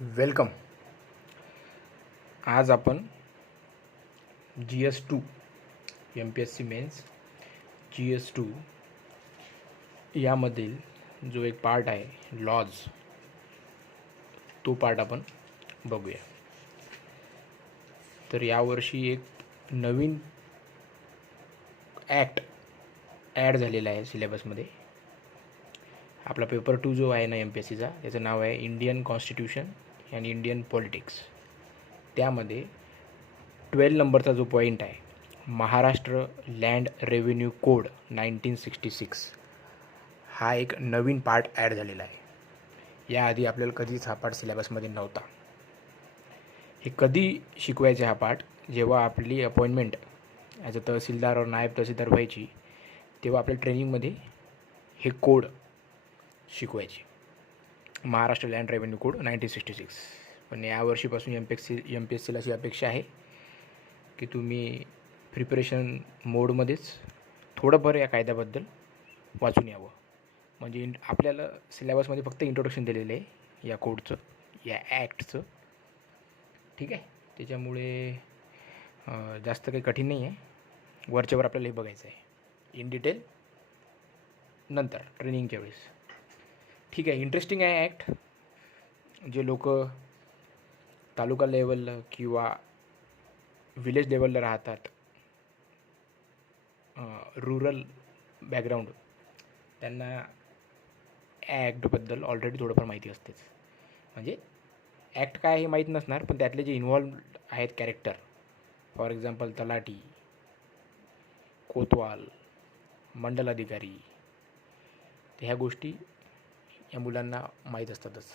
Welcome. आज आपण GS2 MPSC men's GS2 यामधील जो एक पार्ट आहे लॉज, तो पार्ट आपण बघूया. तर यावर्षी एक नवीन ॲक्ट ॲड झालेला आहे सिलेबसमध्ये. आपला पेपर 2 जो आहे ना MPSCचा, त्याचं नाव आहे Indian constitution and Indian politics. त्यामध्ये 12 नंबरचा जो पॉईंट आहे, महाराष्ट्र लँड रेव्हेन्यू कोड 1966, हा एक नवीन पार्ट ॲड झालेला आहे. याआधी आपल्याला कधीच हा पार्ट सिलेबसमध्ये नव्हता. हे कधी शिकवायचे हा पार्ट? जेव्हा आपली अपॉइंटमेंट ॲज अ तहसीलदार और नायब तहसीलदार व्हायची, तेव्हा आपल्या ट्रेनिंगमध्ये हे कोड शिकवायचे, महाराष्ट्र लँड रेव्हेन्यू कोड 1966. पण यावर्षीपासून MPSCला अशी अपेक्षा आहे की तुम्ही प्रिपरेशन मोडमध्येच थोडंफार या कायद्याबद्दल वाचून यावं. म्हणजे आपल्याला सिलेबसमध्ये फक्त इंट्रोडक्शन दिलेलं आहे या कोडचं, या ॲक्टचं. ठीक आहे, त्याच्यामुळे जास्त काही कठीण नाही आहे. वरच्यावर आपल्याला हे बघायचं आहे इन डिटेल नंतर ट्रेनिंगच्या वेळेस. ठीक आहे, इंटरेस्टिंग आहे ॲक्ट. जे लोक तालुका लेवलला किंवा विलेज लेवलला राहतात, रुरल बॅकग्राऊंड, त्यांना ॲक्टबद्दल ऑलरेडी थोडंफार माहिती असतेच. म्हणजे ॲक्ट काय हे माहीत नसणार, पण त्यातले जे इन्व्हॉल्व आहेत कॅरेक्टर, फॉर एक्झाम्पल तलाठी, कोतवाल, मंडल अधिकारी, ह्या गोष्टी या मुलांना माहीत असतातच.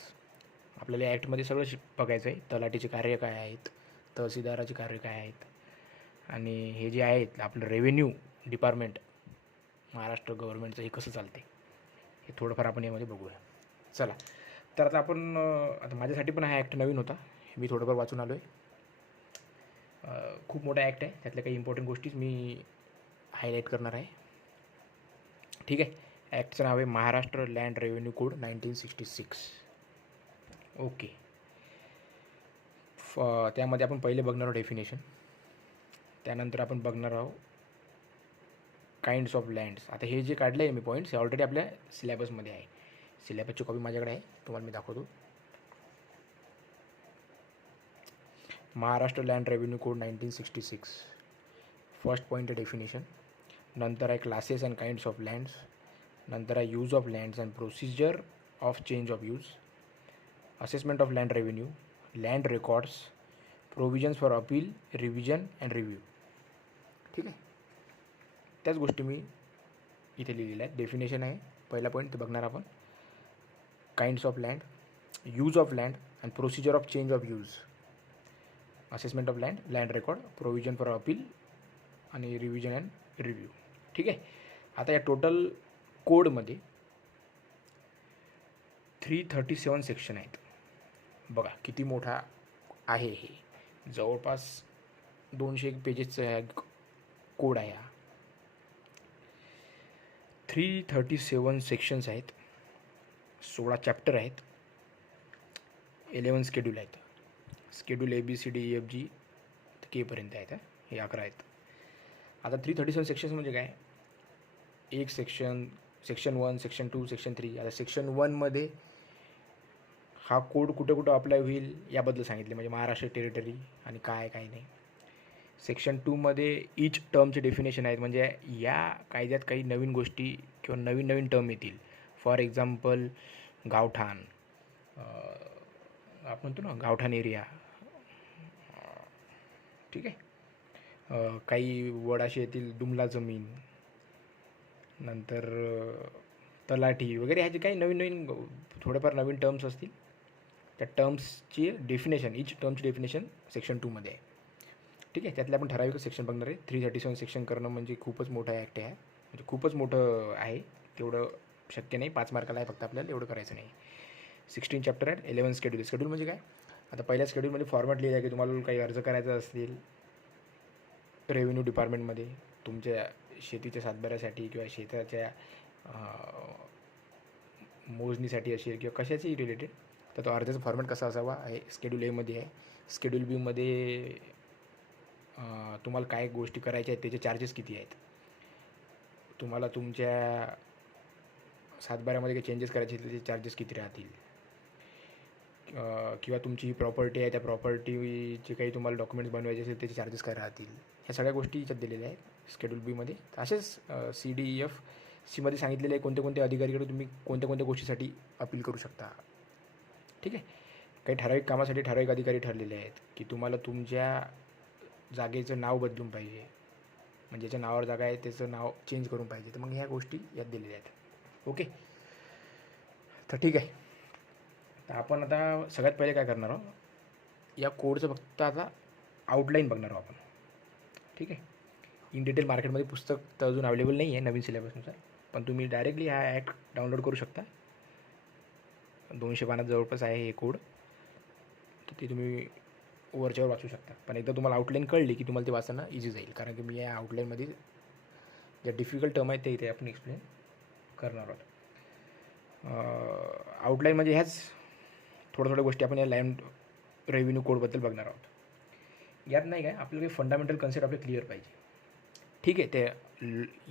आपल्याला ॲक्टमध्ये सगळं बघायचं आहे. तलाठीचे कार्य काय आहेत, तहसीलदाराचे कार्य काय आहेत, आणि हे जे आहेत आपलं रेव्हेन्यू डिपार्टमेंट महाराष्ट्र गव्हर्नमेंटचं, हे कसं चालते, हे थोडंफार आपण यामध्ये बघूया. चला, तर आता माझ्यासाठी पण हा ॲक्ट नवीन होता. मी थोडंफार वाचून आलो आहे. खूप मोठा ॲक्ट आहे. त्यातल्या काही इम्पॉर्टंट गोष्टीच मी हायलाईट करणार आहे. ठीक आहे, ॲक्टचं नाव आहे Maharashtra land revenue code 1966. Okay. त्यामध्ये आपण पहिले बघणार आहोत डेफिनेशन. त्यानंतर आपण बघणार आहोत काइंड्स ऑफ लँड्स. आता हे जे काढले आहे मी पॉईंट्स, हे ऑलरेडी आपल्या सिलेबसमध्ये आहे. सिलेबसची कॉपी माझ्याकडे आहे, तुम्हाला मी दाखवतो. Maharashtra land revenue code 1966. First point आहे डेफिनेशन. नंतर आहे classes and kinds of lands. नंतर आहे use of lands and procedure of change of use, assessment of land revenue, land records, provisions for appeal, revision and review. ठीक आहे, त्याच गोष्टी मी इथे लिहिलेल्या आहेत. डेफिनेशन आहे पहिला पॉईंट, ते बघणार आपण. Kinds of land, use of land and procedure of change of use, assessment of land, land record, provision for appeal आणि रिव्हिजन अँड रिव्ह्यू. ठीक आहे. आता या टोटल कोडमध्ये 337 सेक्शन आहेत. बघा किती मोठा आहे हे. जवळपास 201 पेजेसचा कोड आहे हा. 337 सेक्शन्स आहेत, 16 चॅप्टर आहेत, 11 स्केड्यूल आहेत. स्केड्यूल ABCDEFG Kपर्यंत आहेत. हे 11 आहेत. आता 337 सेक्शन्स म्हणजे काय? एक सेक्शन 1, सेक्शन 2, सेक्शन 3. आता सेक्शन 1मध्ये हा कोड कुठं अप्लाय होईल याबद्दल सांगितले, म्हणजे महाराष्ट्र टेरिटरी आणि काय नाही. सेक्शन 2मध्ये ईच टर्मचे डेफिनेशन आहेत, म्हणजे या कायद्यात काही नवीन गोष्टी किंवा नवीन टर्म येतील. फॉर एक्झाम्पल गावठाण, आपण म्हणतो ना गावठाण एरिया. ठीक आहे. काही वर्ड असे येतील, दुमला जमीन, नंतर तलाठी वगैरे, ह्याचे काही नवीन थोडेफार नवीन टर्म्स असतील. त्या टर्म्सची डेफिनेशन, ईच टर्मची डेफिनेशन सेक्शन 2मध्ये आहे. ठीक आहे. त्यातले आपण ठराविक सेक्शन बघणार आहे. 337 सेक्शन करणं म्हणजे खूपच मोठा ॲक्ट आहे, म्हणजे खूपच मोठं आहे. तेवढं शक्य नाही. 5 मार्काला आहे फक्त, आपल्याला एवढं करायचं नाही. 16 चॅप्टर आहेत, 11 स्केड्यूल. स्केड्यूल म्हणजे काय? आता पहिल्या स्केड्यूलमध्ये फॉर्मॅट लिहिलं आहे की तुम्हाला काही अर्ज करायचा असेल रेव्हेन्यू डिपार्टमेंटमध्ये, तुमच्या शेतीच्या सातबाऱ्यासाठी किंवा शेताच्या मोजणीसाठी असेल किंवा कशाची रिलेटेड, तर तो अर्जाचा फॉर्मॅट कसा असावा आहे शेड्यूल एमध्ये आहे. शेड्यूल बीमध्ये तुम्हाला काय गोष्टी करायच्या आहेत, त्याचे चार्जेस किती आहेत, तुम्हाला तुमच्या सातबाऱ्यामध्ये काही चेंजेस करायचे त्याचे चार्जेस किती राहतील, किंवा तुमची ही प्रॉपर्टी आहे त्या प्रॉपर्टीचे काही तुम्हाला डॉक्युमेंट्स बनवायचे असेल त्याचे चार्जेस काय राहतील, ह्या सगळ्या गोष्टी याच्यात दिलेल्या आहेत शेड्यूल बीमध्ये. असेच CDEF सीमध्ये सांगितलेले आहे कोणते कोणते अधिकारीकडे तुम्ही कोणत्या कोणत्या गोष्टीसाठी अपील करू शकता. ठीक आहे. काही ठराविक कामासाठी ठराविक अधिकारी ठरलेले आहेत की तुम्हाला तुमच्या जागेचं नाव बदलून पाहिजे, म्हणजे ज्याच्या नावावर जागा आहे त्याचं नाव चेंज करून पाहिजे, तर मग ह्या गोष्टी यात दिलेल्या आहेत. ओके, तर ठीक आहे. तर आपण आता सगळ्यात पहिले काय करणार आहोत, या कोडचं फक्त आता आउटलाईन बघणार आहोत आपण. ठीक आहे. इन डिटेल मार्केटमध्ये पुस्तक तर अजून अवेलेबल नाही आहे नवीन सिलेबसनुसार, पण तुम्ही डायरेक्टली हा ॲक्ट डाउनलोड करू शकता. 200 पानात जवळपास आहे हे कोड, तर ते तुम्ही वरच्यावर वाचू शकता. पण एकदा तुम्हाला आउटलाईन कळली की तुम्हाला ते वाचणं इझी जाईल, कारण की मी या आउटलाईनमध्ये ज्या डिफिकल्ट टर्म आहेत ते इथे आपण एक्सप्लेन करणार आहोत. आउटलाईन म्हणजे ह्याच थोड्या गोष्टी आपण या लँड रेव्हेन्यू कोडबद्दल बघणार आहोत. यात नाही काय आपल्याला काही फंडामेंटल कन्सेप्ट आपले क्लिअर पाहिजे. ठीक आहे. ते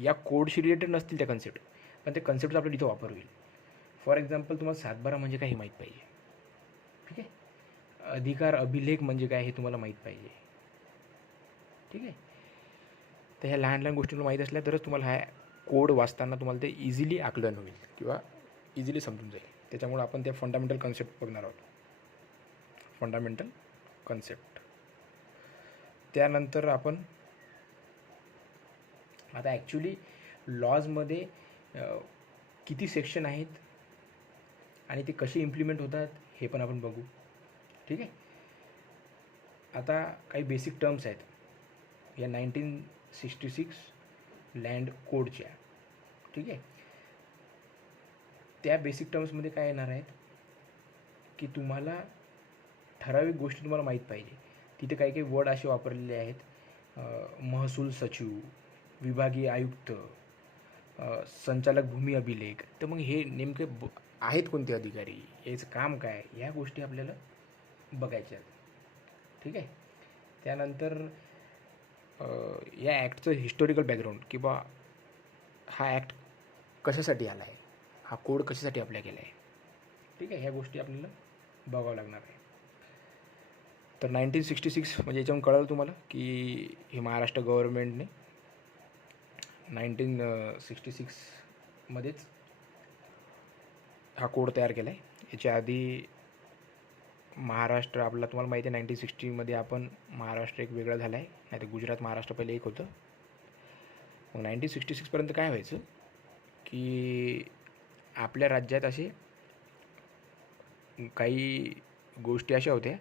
या कोडशी रिलेटेड नसतील त्या कन्सेप्ट, पण ते कन्सेप्टचा आपल्याला इथं वापर होईल. फॉर एक्झाम्पल तुम्हाला सातबारा म्हणजे काय हे माहीत पाहिजे. ठीक आहे. अधिकार अभिलेख म्हणजे काय हे तुम्हाला माहीत पाहिजे. ठीक आहे. तर ह्या लहान लहान गोष्टी तुम्हाला माहीत असल्या तरच तुम्हाला हा कोड वाचताना तुम्हाला ते इझिली आकलन होईल किंवा इझिली समजून जाईल. त्याच्यामुळे आपण ते फंडामेंटल कन्सेप्ट बघणार आहोत. Fundamental concept. त्यानंतर आपण आता ॲक्च्युली लॉजमध्ये किती सेक्शन आहेत आणि ते कसे इम्प्लिमेंट होतात हे पण आपण बघू. ठीक आहे. आता काही बेसिक टर्म्स आहेत या 1966 लँड कोडच्या. ठीक आहे. त्या बेसिक टर्म्समध्ये काय येणार आहेत की तुम्हाला ठराविक गोष्टी तुम्हाला माहीत पाहिजे. तिथे काही काही वर्ड असे वापरलेले आहेत, महसूल सचिव, विभागीय आयुक्त, संचालक भूमी अभिलेख. तर मग हे नेमके आहेत कोणते अधिकारी, याचं काम काय, ह्या गोष्टी आपल्याला बघायच्या आहेत. ठीक आहे. त्यानंतर या ॲक्टचं हिस्टॉरिकल बॅकग्राऊंड की बा हा ॲक्ट कशासाठी आला आहे, हा कोड कशासाठी अप्लाय केला आहे. ठीक आहे. ह्या गोष्टी आपल्याला बघावं लागणार आहे. तर 1966 म्हणजे याच्यावरून कळलं तुम्हाला की हे महाराष्ट्र गव्हर्नमेंटने 1966 मध्येच हा कोड तयार केला आहे. याच्या आधी महाराष्ट्र आपला तुम्हाला माहिती आहे 1960मध्ये आपण महाराष्ट्र एक वेगळं झालं आहे, नाही तर गुजरात महाराष्ट्र पहिले एक होतं. मग 1966पर्यंत काय व्हायचं की आपल्या राज्यात असे काही गोष्टी अशा होत्या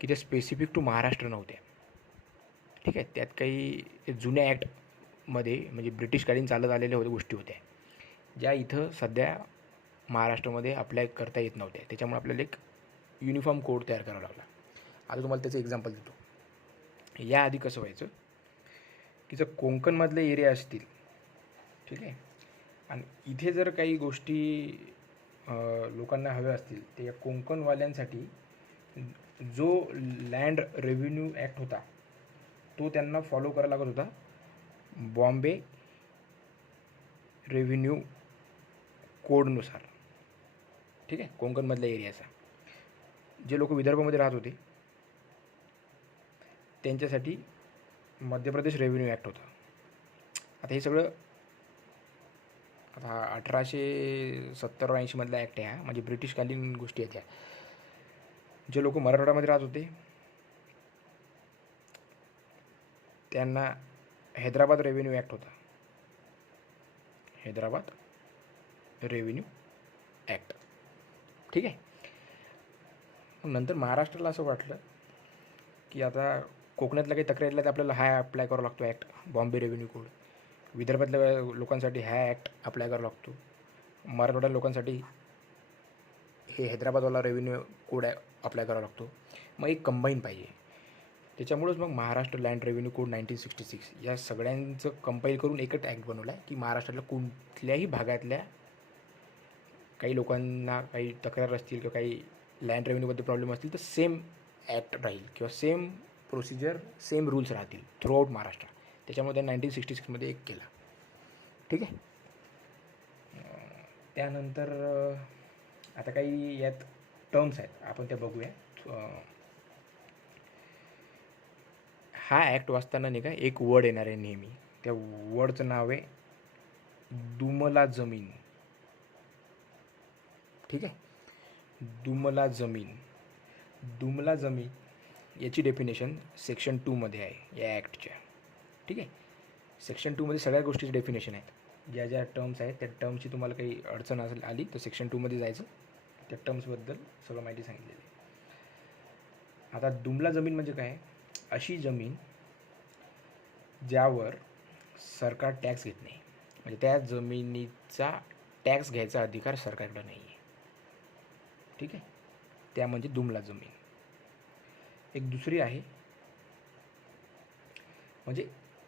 की त्या स्पेसिफिक टू महाराष्ट्र नव्हत्या. ठीक आहे. त्यात काही जुन्या ॲक्टमध्ये म्हणजे ब्रिटिशकालीन चालत आलेल्या गोष्टी होत्या ज्या इथं सध्या महाराष्ट्रामध्ये अप्लाय करता येत नव्हत्या. त्याच्यामुळे आपल्याला एक युनिफॉर्म कोड तयार करावा लागला. आता तुम्हाला त्याचं एक्झाम्पल देतो. याआधी कसं व्हायचं की जर कोकणमधले एरिया असतील, ठीक आहे, आणि इथे जर काही गोष्टी लोकांना हव्या असतील, तर या कोकणवाल्यांसाठी जो लँड रेव्हेन्यू ॲक्ट होता तो त्यांना फॉलो करावा लागत होता, बॉम्बे रेव्हेन्यू कोडनुसार. ठीक आहे. कोकणमधल्या एरियाचा जे लोक विदर्भामध्ये राहत होते त्यांच्यासाठी मध्य प्रदेश रेव्हेन्यू ॲक्ट होता. आता हे सगळं आता 1870-80मधला ॲक्ट आहे हा, म्हणजे ब्रिटिशकालीन गोष्टी आहेत ह्या. जे लोक मराठवाड्यामध्ये राहत होते त्यांना हैदराबाद रेव्हेन्यू ॲक्ट होता, हैदराबाद रेव्हेन्यू ॲक्ट. ठीक आहे. नंतर महाराष्ट्राला असं वाटलं की आता कोकणातल्या काही तक्रारीला तर आपल्याला हा अप्लाय करावा लागतो ॲक्ट, बॉम्बे रेव्हेन्यू कोड. विदर्भातल्या लोकांसाठी हा ॲक्ट अप्लाय करावा लागतो. मराठवाड्या लोकांसाठी हे हैदराबादवाला रेव्हेन्यू कोड अप्लाय करावा लागतो. मग एक कंबाईन पाहिजे. त्याच्यामुळंच मग महाराष्ट्र लँड रेव्हेन्यू कोड 1966 या सगळ्यांचं कंपाईल करून एकच ॲक्ट बनवला आहे की महाराष्ट्रातल्या कुठल्याही भागातल्या काही लोकांना काही तक्रार असतील किंवा काही लँड रेव्हेन्यूमध्ये प्रॉब्लेम असतील तर सेम ॲक्ट राहील किंवा सेम प्रोसिजर सेम रूल्स राहतील थ्रूआउट महाराष्ट्र. त्याच्यामध्ये 1966मध्ये एक केला. ठीक आहे. त्यानंतर आता काही यात टर्म्स आहेत, आपण त्या बघूया. हा ॲक्ट वाचताना नाही का एक वर्ड येणार आहे नेहमी. त्या वर्डचं नाव आहे दुमला जमीन. ठीक आहे. दुमला जमीन. दुमला जमीन याची डेफिनेशन सेक्शन 2मध्ये आहे या ॲक्टच्या. ठीक आहे. सेक्शन 2मध्ये सगळ्या गोष्टीची डेफिनेशन आहेत. ज्या ज्या टर्म्स आहेत त्या टर्म्सची तुम्हाला काही अडचण असेल आली तर सेक्शन 2मध्ये जायचं, त्या टर्म्सबद्दल सगळं माहिती सांगितलेली आहे. आता दुमला जमीन म्हणजे काय? अशी जमीन ज्यावर सरकार टॅक्स घेत नाही, म्हणजे त्या जमिनीचा टॅक्स घ्यायचा अधिकार सरकारकडे नाही आहे. ठीक आहे. त्या म्हणजे दुमला जमीन. एक दुसरी आहे, म्हणजे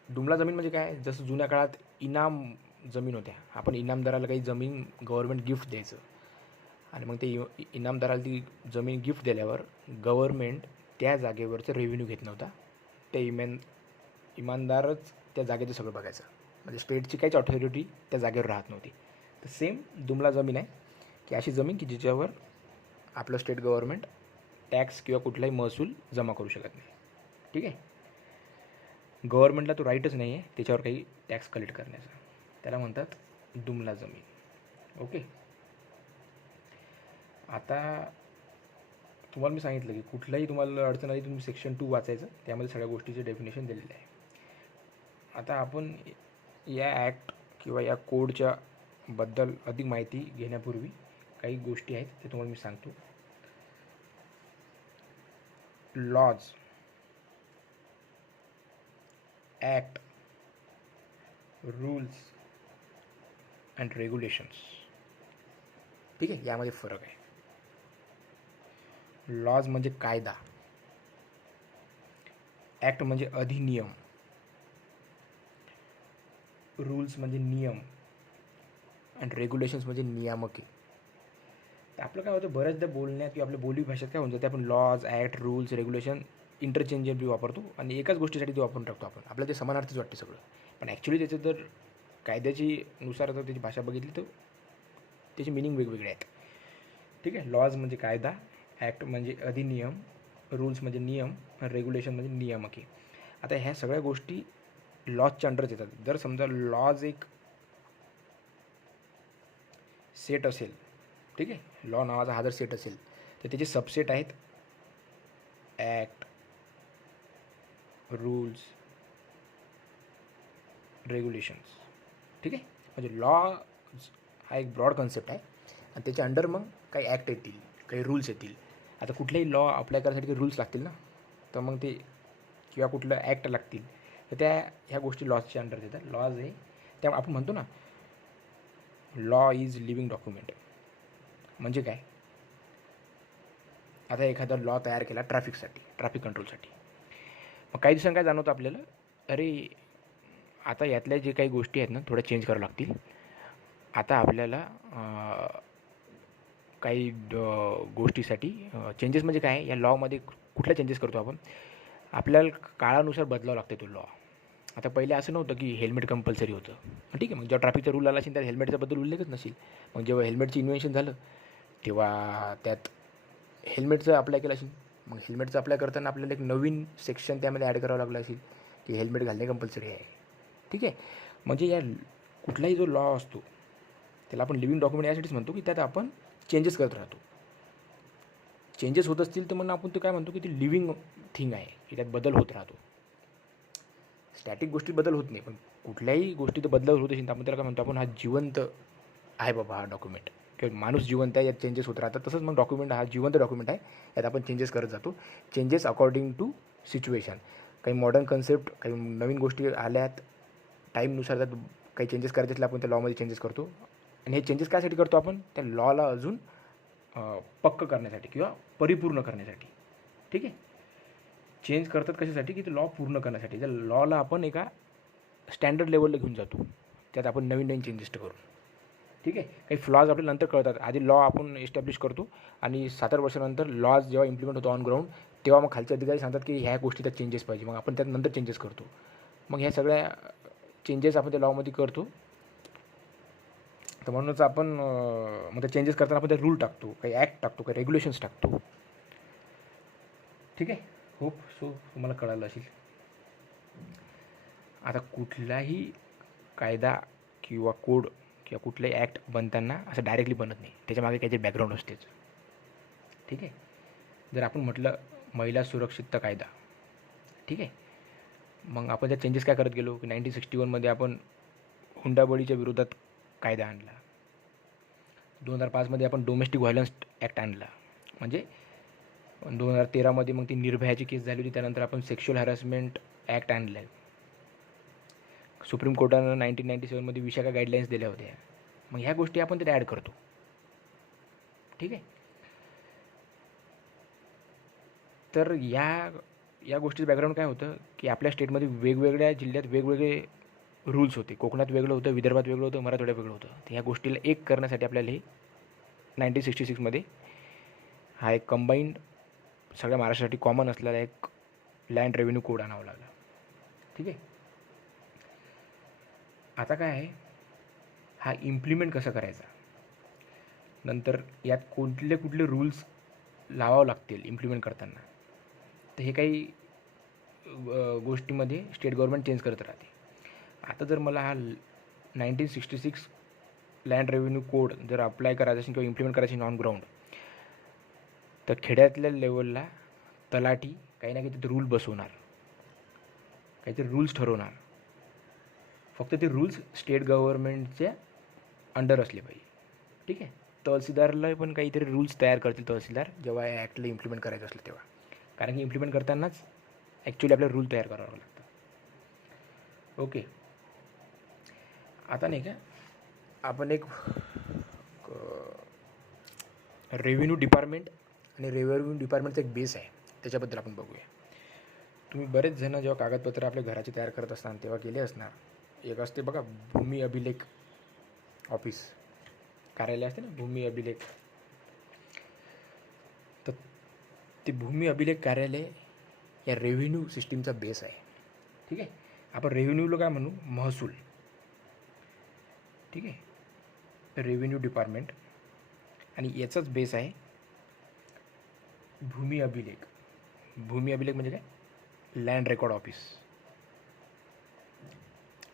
दुमला जमीन म्हणजे काय? जसं जुन्या काळात इनाम जमीन होत्या, आपण इनामदाराला काही जमीन गव्हर्मेंट गिफ्ट द्यायचं आणि मग ते इनामदाराला ती जमीन गिफ्ट दिल्यावर गव्हर्मेंट त्या जागेवरचं रेव्हेन्यू घेत नव्हता. ते इमानदारच त्या जागेचं सगळं बघायचं, म्हणजे स्टेटची काहीच ऑथॉरिटी त्या जागेवर राहत नव्हती. तर सेम दुमला जमीन आहे की अशी जमीन की जिच्यावर आपलं स्टेट गव्हर्मेंट टॅक्स किंवा कुठलाही महसूल जमा करू शकत नाही. ठीक आहे. गव्हर्मेंटला तो राईटच नाही आहे त्याच्यावर काही टॅक्स कलेक्ट करण्याचा, त्याला म्हणतात दुमला जमीन. ओके. आता तुम्हाला मी सांगितलं की कुठलाही तुम्हाला अडचण आली तुम्ही सेक्शन 2 वाचायचं, त्यामध्ये सगळ्या गोष्टीचे डेफिनेशन दिलेले आहे. आता आपण या ॲक्ट किंवा या कोडच्या बद्दल अधिक माहिती घेण्यापूर्वी काही गोष्टी आहेत ते तुम्हाला मी सांगतो. Laws, act, rules and regulations. ठीक आहे. यामध्ये फरक आहे. लॉज म्हणजे कायदा, ॲक्ट म्हणजे अधिनियम, रूल्स म्हणजे नियम अँड रेग्युलेशन्स म्हणजे नियामके. तर आपलं काय होतं बऱ्याचदा बोलण्यात किंवा आपल्या बोली भाषेत काय होऊन जाते, आपण laws, act, rules, regulation interchangeably वापरतो आणि एकाच गोष्टीसाठी ते वापरून टाकतो आपण. आपल्याला ते समानार्थीच वाटते सगळं, पण ॲक्च्युली त्याचं जर कायद्याची नुसार जर त्याची भाषा बघितली तर त्याची मिनिंग वेगवेगळे आहेत. ठीक आहे. लॉज म्हणजे कायदा, ॲक्ट म्हणजे अधिनियम, रूल्स म्हणजे नियम, रेग्युलेशन म्हणजे नियामके. आता ह्या सगळ्या गोष्टी लॉजच्या अंडरच येतात. जर समजा लॉज एक सेट असेल, ठीक आहे, लॉ नावाचा हा जर सेट असेल तर त्याचे सबसेट आहेत ॲक्ट, रूल्स, रेग्युलेशन्स. ठीक आहे. म्हणजे लॉ हा एक ब्रॉड कन्सेप्ट आहे आणि त्याच्या अंडर मग काही ॲक्ट येतील, काही रूल्स येतील. आता कुठलेही लॉ अप्लाय करण्यासाठी काही रूल्स लागतील ना, तर मग ते किंवा कुठलं ॲक्ट लागतील, तर ह्या गोष्टी लॉजच्या अंडर येतात. लॉज आहे त्यामुळे आपण म्हणतो ना लॉ इज लिव्हिंग डॉक्युमेंट. म्हणजे काय? आता एखादा लॉ तयार केला ट्रॅफिकसाठी, ट्रॅफिक कंट्रोलसाठी, मग काही दिवसांनी काय जाणवतं आपल्याला, अरे आता यातल्या जे काही गोष्टी आहेत ना थोड्या चेंज कराव्या लागतील. आता आपल्याला काही गोष्टीसाठी चेंजेस म्हणजे काय, या लॉमध्ये कुठल्या चेंजेस करतो आपण, आपल्याला काळानुसार बदलावं लागतं तो लॉ. आता पहिले असं नव्हतं की हेल्मेट कंपल्सरी होतं. ठीक आहे. मग जेव्हा ट्रॅफिकचा रूल आला असेल त्यात हेल्मेटच्याबद्दल उल्लेखच नसेल. मग जेव्हा हेल्मेटचं इन्व्हेन्शन झालं तेव्हा त्यात हेल्मेटचं अप्लाय केलं असेल. मग हेल्मेटचं अप्लाय करताना आपल्याला एक नवीन सेक्शन त्यामध्ये ॲड करावं लागलं असेल की हेल्मेट घालणे कंपल्सरी आहे. ठीक आहे. म्हणजे या कुठलाही जो लॉ असतो त्याला आपण लिव्हिंग डॉक्युमेंट यासाठीच म्हणतो की त्यात आपण चेंजेस करत राहतो. चेंजेस होत असतील तर मग आपण ते काय म्हणतो की ती लिव्हिंग थिंग आहे की त्यात बदल होत राहतो. स्टॅटिक गोष्टीत बदल होत नाही, पण कुठल्याही गोष्टीत बदल होत असेल तर आपण त्याला काय म्हणतो, आपण हा जिवंत आहे बाबा हा डॉक्युमेंट, किंवा माणूस जिवंत आहे, यात चेंजेस होत राहतात. तसंच मग डॉक्युमेंट हा जिवंत डॉक्युमेंट आहे, यात आपण चेंजेस करत जातो. Changes according to situation. काही मॉडर्न कन्सेप्ट, काही नवीन गोष्टी आल्यात, टाईमनुसार त्यात काही चेंजेस करायचे असले आपण त्या लॉमध्ये चेंजेस करतो. आणि हे चेंजेस कायसाठी करतो आपण, त्या लॉला अजून पक्क करण्यासाठी किंवा परिपूर्ण करण्यासाठी. ठीक आहे. चेंज करतात कशासाठी की ते लॉ पूर्ण करण्यासाठी. त्या लॉला आपण एका स्टँडर्ड लेवलला घेऊन जातो, त्यात आपण नवीन नवीन चेंजेस करू. ठीक आहे. काही फ्लॉज आपल्याला नंतर कळतात. आधी लॉ आपण एस्टॅब्लिश करतो आणि 7-8 वर्षानंतर लॉज जेव्हा इम्प्लिमेंट होतो ऑन ग्राउंड, तेव्हा मग खालचे अधिकारी सांगतात की ह्या गोष्टी त्यात चेंजेस पाहिजे. मग आपण त्यात नंतर चेंजेस करतो. मग ह्या सगळ्या चेंजेस आपण त्या लॉमध्ये करतो. तर म्हणूनच आपण मग त्या चेंजेस करताना आपण ते रूल टाकतो, काही ॲक्ट टाकतो, काही रेग्युलेशन्स टाकतो. ठीक आहे. होप सो तुम्हाला कळालं असेल. आता कुठलाही कायदा किंवा कोड किंवा कुठलाही ॲक्ट बनताना असं डायरेक्टली बनत नाही. त्याच्यामागे काहीतरी बॅकग्राऊंड असतेच. ठीक आहे. जर आपण म्हटलं महिला सुरक्षितता कायदा, ठीक आहे, मग आपण त्यात चेंजेस काय करत गेलो की 1961मध्ये आपण हुंडाबळीच्या विरोधात कायदा आणला. 2005मध्ये आपण डोमेस्टिक व्हायलन्स ॲक्ट आणला. म्हणजे 2013मध्ये मग ती निर्भयाची केस झाली होती. त्यानंतर आपण सेक्शुअल हॅरॅसमेंट ॲक्ट आणलं आहे. सुप्रीम कोर्टानं 1997मध्ये विशाखा गाईडलाईन्स दिल्या होत्या. मग ह्या गोष्टी आपण त्यात ॲड करतो. ठीक आहे. तर या गोष्टीचं बॅकग्राऊंड काय होतं की आपल्या स्टेटमध्ये वेगवेगळ्या जिल्ह्यात वेगवेगळे रूल्स होते. कोकणात वेगळं होतं, विदर्भात वेगळं होतं, मराठवाड्यात वेगळं होतं. तर ह्या गोष्टीला एक करण्यासाठी आपल्याला हे 1966मध्ये हा एक कंबाईंड सगळ्या महाराष्ट्रासाठी कॉमन असलेला एक लँड रेव्हेन्यू कोड आणावा लागला. ठीक आहे. आता काय आहे, हा इम्प्लिमेंट कसं करायचा, नंतर यात कुठले रूल्स लावावं लागतील इम्प्लिमेंट करताना, तर हे काही गोष्टीमध्ये स्टेट गव्हर्नमेंट चेंज करत राहते. आता जर मला हा 1966 लँड रेव्हेन्यू कोड जर अप्लाय करायचा असेल किंवा इम्प्लिमेंट करायची ऑन ग्राउंड, तर खेड्यातल्या लेवलला तलाठी काही ना काही तिथे रूल बसवणार, काहीतरी रूल्स ठरवणार. फक्त ते रूल्स स्टेट गव्हर्नमेंटच्या अंडर असले पाहिजे. ठीक आहे. तहसीलदारला पण काहीतरी रूल्स तयार करतील तहसीलदार, जेव्हा या ॲक्टला इम्प्लिमेंट करायचं असलं तेव्हा. कारण की इम्प्लिमेंट करतानाच ॲक्च्युली आपल्याला रूल तयार करावं लागतं. ओके. आता नाही का आपण एक रेव्हेन्यू डिपार्टमेंट आणि रेव्हेन्यू डिपार्टमेंटचा एक बेस आहे, त्याच्याबद्दल आपण बघूया. तुम्ही बरेच जण जेव्हा कागदपत्र आपल्या घराचे तयार करत असताना तेव्हा केले असणार. एक असते बघा भूमी अभिलेख ऑफिस, कार्यालय असते ना भूमी अभिलेख. तर ते भूमी अभिलेख कार्यालय या रेव्हेन्यू सिस्टीमचा बेस आहे. ठीक आहे. आपण रेव्हेन्यूला काय म्हणू, महसूल. ठीक आहे. रेव्हेन्यू डिपार्टमेंट आणि याचाच बेस आहे भूमी अभिलेख. भूमी अभिलेख म्हणजे काय, लँड रेकॉर्ड ऑफिस.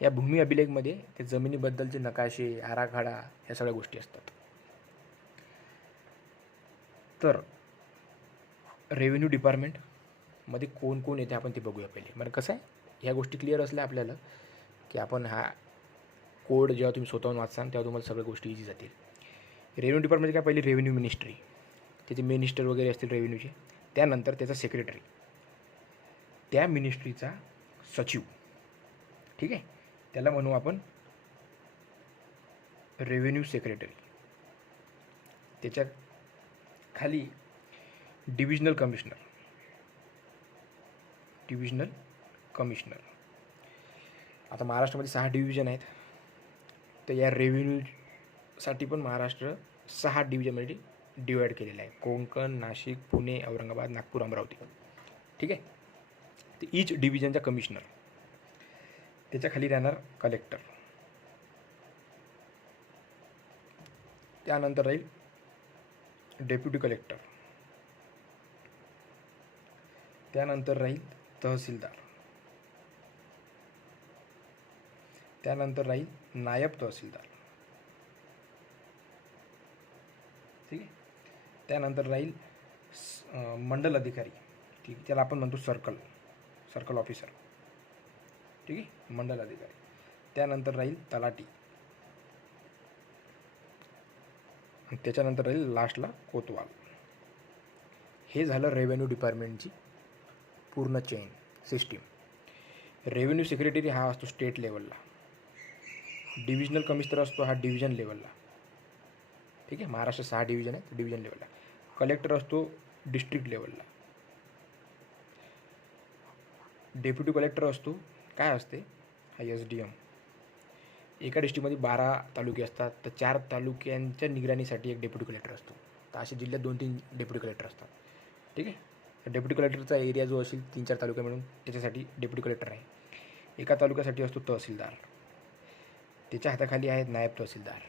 या भूमी अभिलेखमध्ये ते जमिनीबद्दलचे नकाशे, आराखडा, ह्या सगळ्या गोष्टी असतात. तर रेव्हेन्यू डिपार्टमेंटमध्ये कोण कोण येते आपण ते बघूया पहिले. म्हणजे कसं आहे, ह्या गोष्टी क्लिअर असल्या आपल्याला की आपण हा कोड जेव्हा तुम्ही स्वतःहून वाचाल तेव्हा तुम्हाला सगळ्या गोष्टी इझी जातील. रेव्हेन्यू डिपार्टमेंटचे काय, पहिली रेव्हेन्यू मिनिस्ट्री, त्याचे मिनिस्टर वगैरे असतील रेव्हेन्यूचे. त्यानंतर त्याचा सेक्रेटरी, त्या मिनिस्ट्रीचा सचिव. ठीक आहे. त्याला म्हणू आपण रेव्हेन्यू सेक्रेटरी. त्याच्या खाली डिव्हिजनल कमिशनर. Divisional commissioner. आता महाराष्ट्रामध्ये 6 डिव्हिजन आहेत. तर या रेव्हेन्यूसाठी पण महाराष्ट्र 6 डिव्हिजनमध्ये डिवाईड केलेलं आहे. कोकण, नाशिक, पुणे, औरंगाबाद, नागपूर, अमरावती. ठीक आहे. तर ईच डिव्हिजनचा कमिशनर, त्याच्या खाली राहणार कलेक्टर. त्यानंतर राहील डेप्युटी कलेक्टर. त्यानंतर राहील तहसीलदार. त्यानंतर राहील नायब तहसीलदार. ठीक आहे. त्यानंतर राहील मंडल अधिकारी. ठीक आहे. त्याला आपण म्हणतो सर्कल ऑफिसर. ठीक आहे, मंडल अधिकारी. त्यानंतर राहील तलाठी. आणि त्याच्यानंतर राहील लास्टला कोतवाल. हे झालं रेव्हेन्यू डिपार्टमेंटची पूर्ण चेन सिस्टीम. रेव्हेन्यू सेक्रेटरी हा असतो स्टेट लेवलला. डिव्हिजनल कमिशनर असतो हा डिव्हिजन लेवलला. ठीक आहे. महाराष्ट्र 6 डिव्हिजन आहे, डिव्हिजन लेवलला. कलेक्टर असतो डिस्ट्रिक्ट लेवलला. डेप्युटी कलेक्टर असतो, काय असते, हा SDM. एका डिस्ट्रिक्टमध्ये 12 तालुके असतात, तर 4 तालुक्यांच्या निगराणीसाठी एक डेप्युटी कलेक्टर असतो. तर अशा जिल्ह्यात 2-3 डेप्युटी कलेक्टर असतात. ठीक आहे. डेप्युटी कलेक्टरचा एरिया जो असेल 3-4 तालुके मिळून त्याच्यासाठी डेप्युटी कलेक्टर आहे. एका तालुक्यासाठी असतो तहसीलदार, त्याच्या हाताखाली आहेत नायब तहसीलदार,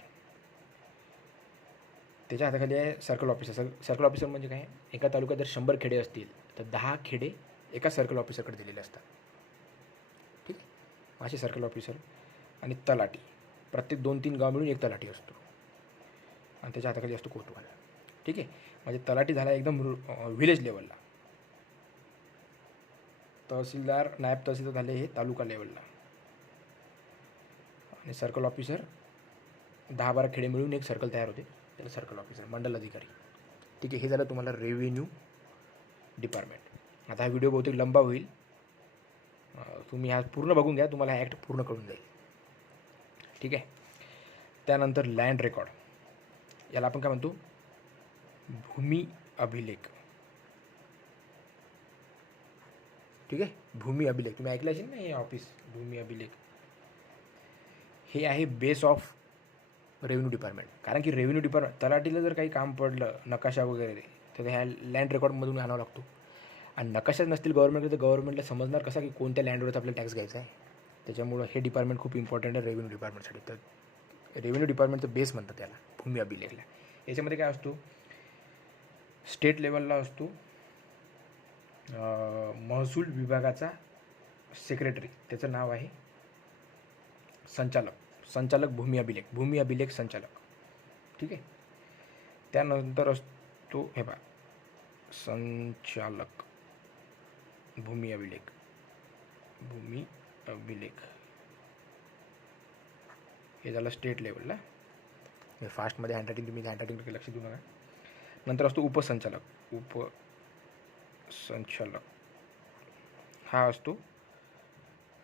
त्याच्या हाताखाली आहे सर्कल ऑफिसर. सर्कल ऑफिसर म्हणजे काय, एका तालुक्यात जर 100 खेडे असतील तर 10 खेडे एका सर्कल ऑफिसरकडे दिलेले असतात. ठीक आहे. असे सर्कल ऑफिसर. आणि तलाठी, प्रत्येक 2-3 गाव मिळून एक तलाठी असतो आणि त्याच्या हाताखाली असतो कोतवाल. ठीक आहे. म्हणजे तलाठी झाला एकदम व्हिलेज लेवलला, तहसीलदार नायब तहसीलदार झाले हे तालुका लेवलला, आणि सर्कल ऑफिसर 10-12 खेडे मिळून एक सर्कल तयार होते, त्याला सर्कल ऑफिसर, मंडल अधिकारी. ठीक आहे. हे झालं तुम्हाला रेव्हेन्यू डिपार्टमेंट. आता हा व्हिडिओ बहुतेक लंबा होईल, तुम्ही हा पूर्ण बघून घ्या, तुम्हाला हा ॲक्ट पूर्ण कळून जाईल. ठीक आहे. त्यानंतर लँड रेकॉर्ड, याला आपण काय म्हणतो, भूमी अभिलेख. ठीक आहे. भूमी अभिलेख तुम्ही ऐकलं असेल ना, हे ऑफिस भूमी अभिलेख हे आहे बेस ऑफ रेव्हेन्यू डिपार्टमेंट. कारण की रेव्हेन्यू डिपार्टमेंट तलाठीला जर काही काम पडलं, नकाशा वगैरे, तर ह्या लँड रेकॉर्डमधून आणावं लागतो. आणि नकाशाच नसतील गव्हर्नमेंटला, तर गव्हर्नमेंटला समजणार कसा की कोणत्या लँडवरच आपल्याला टॅक्स घ्यायचा आहे. त्याच्यामुळं हे डिपार्टमेंट खूप इम्पॉर्टंट आहे रेव्हेन्यू डिपार्टमेंटसाठी. तर रेव्हेन्यू डिपार्टमेंटचं बेस म्हणतात त्याला, भूमी अभिलेखला. याच्यामध्ये काय असतो, स्टेट लेवलला असतो महसूल विभागाचा सेक्रेटरी, त्याचं नाव आहे संचालक भूमी अभिलेख संचालक. ठीक आहे. त्यानंतर असतो हे बा संचालक भूमी अभिलेख हे झालं स्टेट लेवलला. हे फास्टमध्ये हँडरायटिंग, तुम्ही हँडरायटिंगकडे लक्ष देऊ नका. नंतर असतो उपसंचालक हा असतो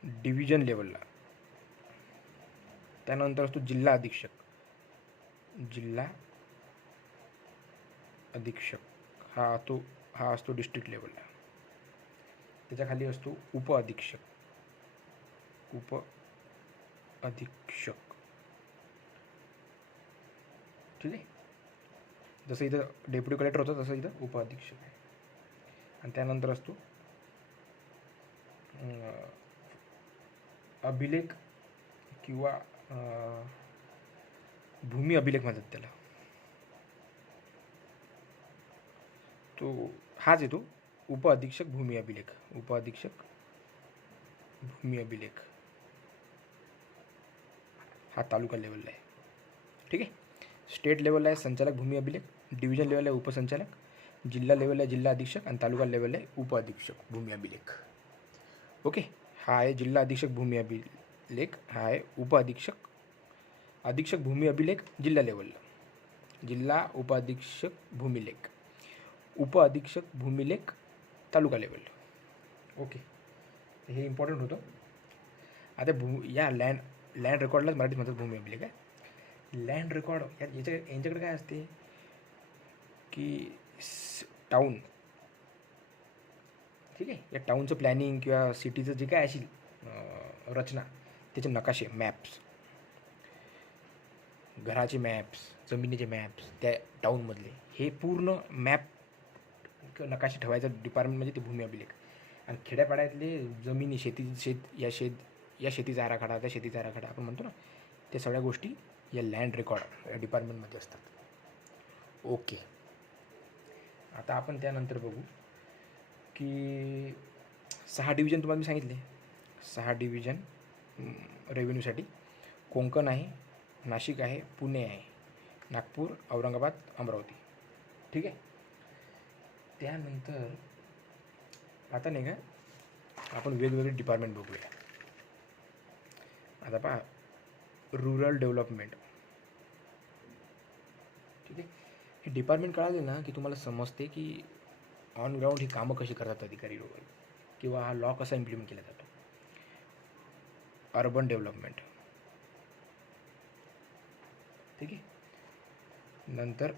डिव्हिजन लेवलला. त्यानंतर असतो जिल्हा अधीक्षक हा असतो डिस्ट्रिक्ट लेवलला. त्याच्याखाली असतो उप अधीक्षक. ठीक आहे. जसं इथं डेप्युटी कलेक्टर होतं तसं इथं उप अधीक्षक आहे. आणि त्यानंतर असतो अभिलेख किंवा भूमी अभिलेख म्हणतात त्याला. तो हाच येतो उप अधीक्षक भूमी अभिलेख. हा तालुका लेवलला आहे. ठीक आहे. स्टेट लेवलला आहे संचालक भूमी अभिलेख, डिव्हिजन लेवलला आहे उपसंचालक, जिल्हा लेवलला आहे जिल्हा अधीक्षक, आणि तालुका लेवलला आहे उप अधीक्षक भूमी अभिलेख. ओके. हा आहे जिल्हा अधीक्षक भूमी अभिलेख, हा आहे उप अधीक्षक भूमी अभिलेख जिल्हा लेवलला, जिल्हा उप अधीक्षक भूमिलेख, उप अधीक्षक भूमिलेख तालुका लेवल. ओके. हे इम्पॉर्टंट होतं. आता या लँड रेकॉर्डलाच मराठीत म्हणतात भूमी अभिलेख आहे. लँड रेकॉर्ड यांच्याकडे काय असते की टाऊन, ठीक आहे, या टाऊनचं प्लॅनिंग किंवा सिटीचं जे काय असेल रचना, त्याचे नकाशे, मॅप्स, घराचे मॅप्स, जमिनीचे मॅप्स त्या टाऊनमधले, हे पूर्ण मॅप नकाशे ठेवायचं डिपार्टमेंट म्हणजे ते भूमी अभिलेख. आणि खेड्यापाड्यातले जमिनी, शेतीचा आराखडा, त्या शेतीचा आराखडा आपण म्हणतो ना, त्या सगळ्या गोष्टी या लँड रेकॉर्ड या डिपार्टमेंटमध्ये असतात. ओके. आता आपण त्यानंतर बघू की 6 डिव्हिजन तुम्हाला मी सांगितले. 6 डिव्हिजन रेव्हेन्यूसाठी. कोकण आहे, नाशिक आहे, पुणे आहे, नागपूर, औरंगाबाद, अमरावती. ठीक आहे. त्यानंतर आता नाही का आपण वेगवेगळे डिपार्टमेंट बघूया. आता पहा, रुरल डेव्हलपमेंट. ठीक आहे. हे डिपार्टमेंट कळाले ना की तुम्हाला समजते की ऑन ग्राउंड ही कामं कशी करतात अधिकारी लोक, किंवा हा लॉ कसा इम्प्लिमेंट केला जातो. Urban development. ठीक आहे. नंतर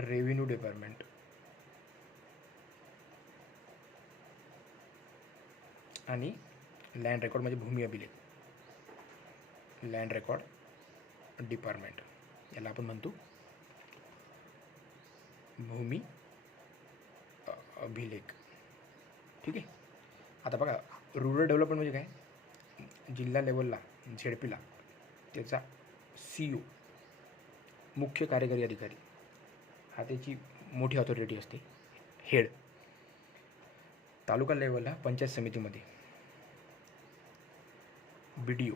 रेव्हेन्यू डिपार्टमेंट, आणि लँड रेकॉर्ड म्हणजे भूमी अभिलेख. लँड रेकॉर्ड डिपार्टमेंट, याला आपण म्हणतो भूमी अभिलेख. ठीक आहे. आता बघा, रुरल डेव्हलपमेंट म्हणजे काय, जिल्हा लेवलला झेडपीला त्याचा CEO मुख्य कार्यकारी अधिकारी हा त्याची मोठी ऑथॉरिटी असते, हेड. तालुका लेवलला पंचायत समितीमध्ये BDO,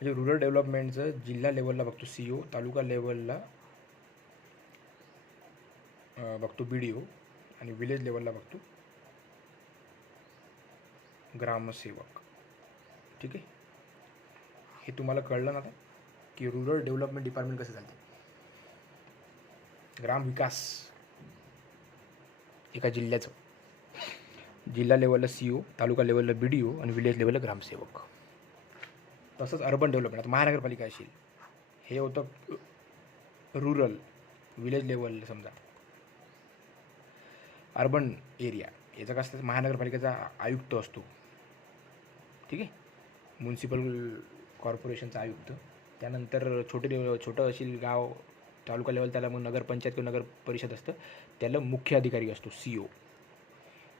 म्हणजे रुरल डेव्हलपमेंटचं जिल्हा लेवलला बघतो CEO, तालुका लेवलला बघतो BDO आणि विलेज लेवलला बघतो ग्रामसेवक. ठीक आहे. हे तुम्हाला कळलं ना आता की रुरल डेव्हलपमेंट डिपार्टमेंट कसं चालते. ग्रामविकास एका जिल्ह्याचं, जिल्हा लेवलला CEO, तालुका लेवलला BDO आणि विलेज लेवलला ग्रामसेवक. तसंच अर्बन डेव्हलपमेंट, आता महानगरपालिका असेल, हे होतं रुरल विलेज लेवल. समजा अर्बन एरिया, याचा कसं असतं, महानगरपालिकेचा आयुक्त असतो. ठीक आहे. म्युन्सिपल कॉर्पोरेशनचा आयुक्त. त्यानंतर छोटं असेल गाव, तालुका लेवल, त्याला मग नगरपंचायत किंवा नगर परिषद असतं, त्याला मुख्य अधिकारी असतो CEO.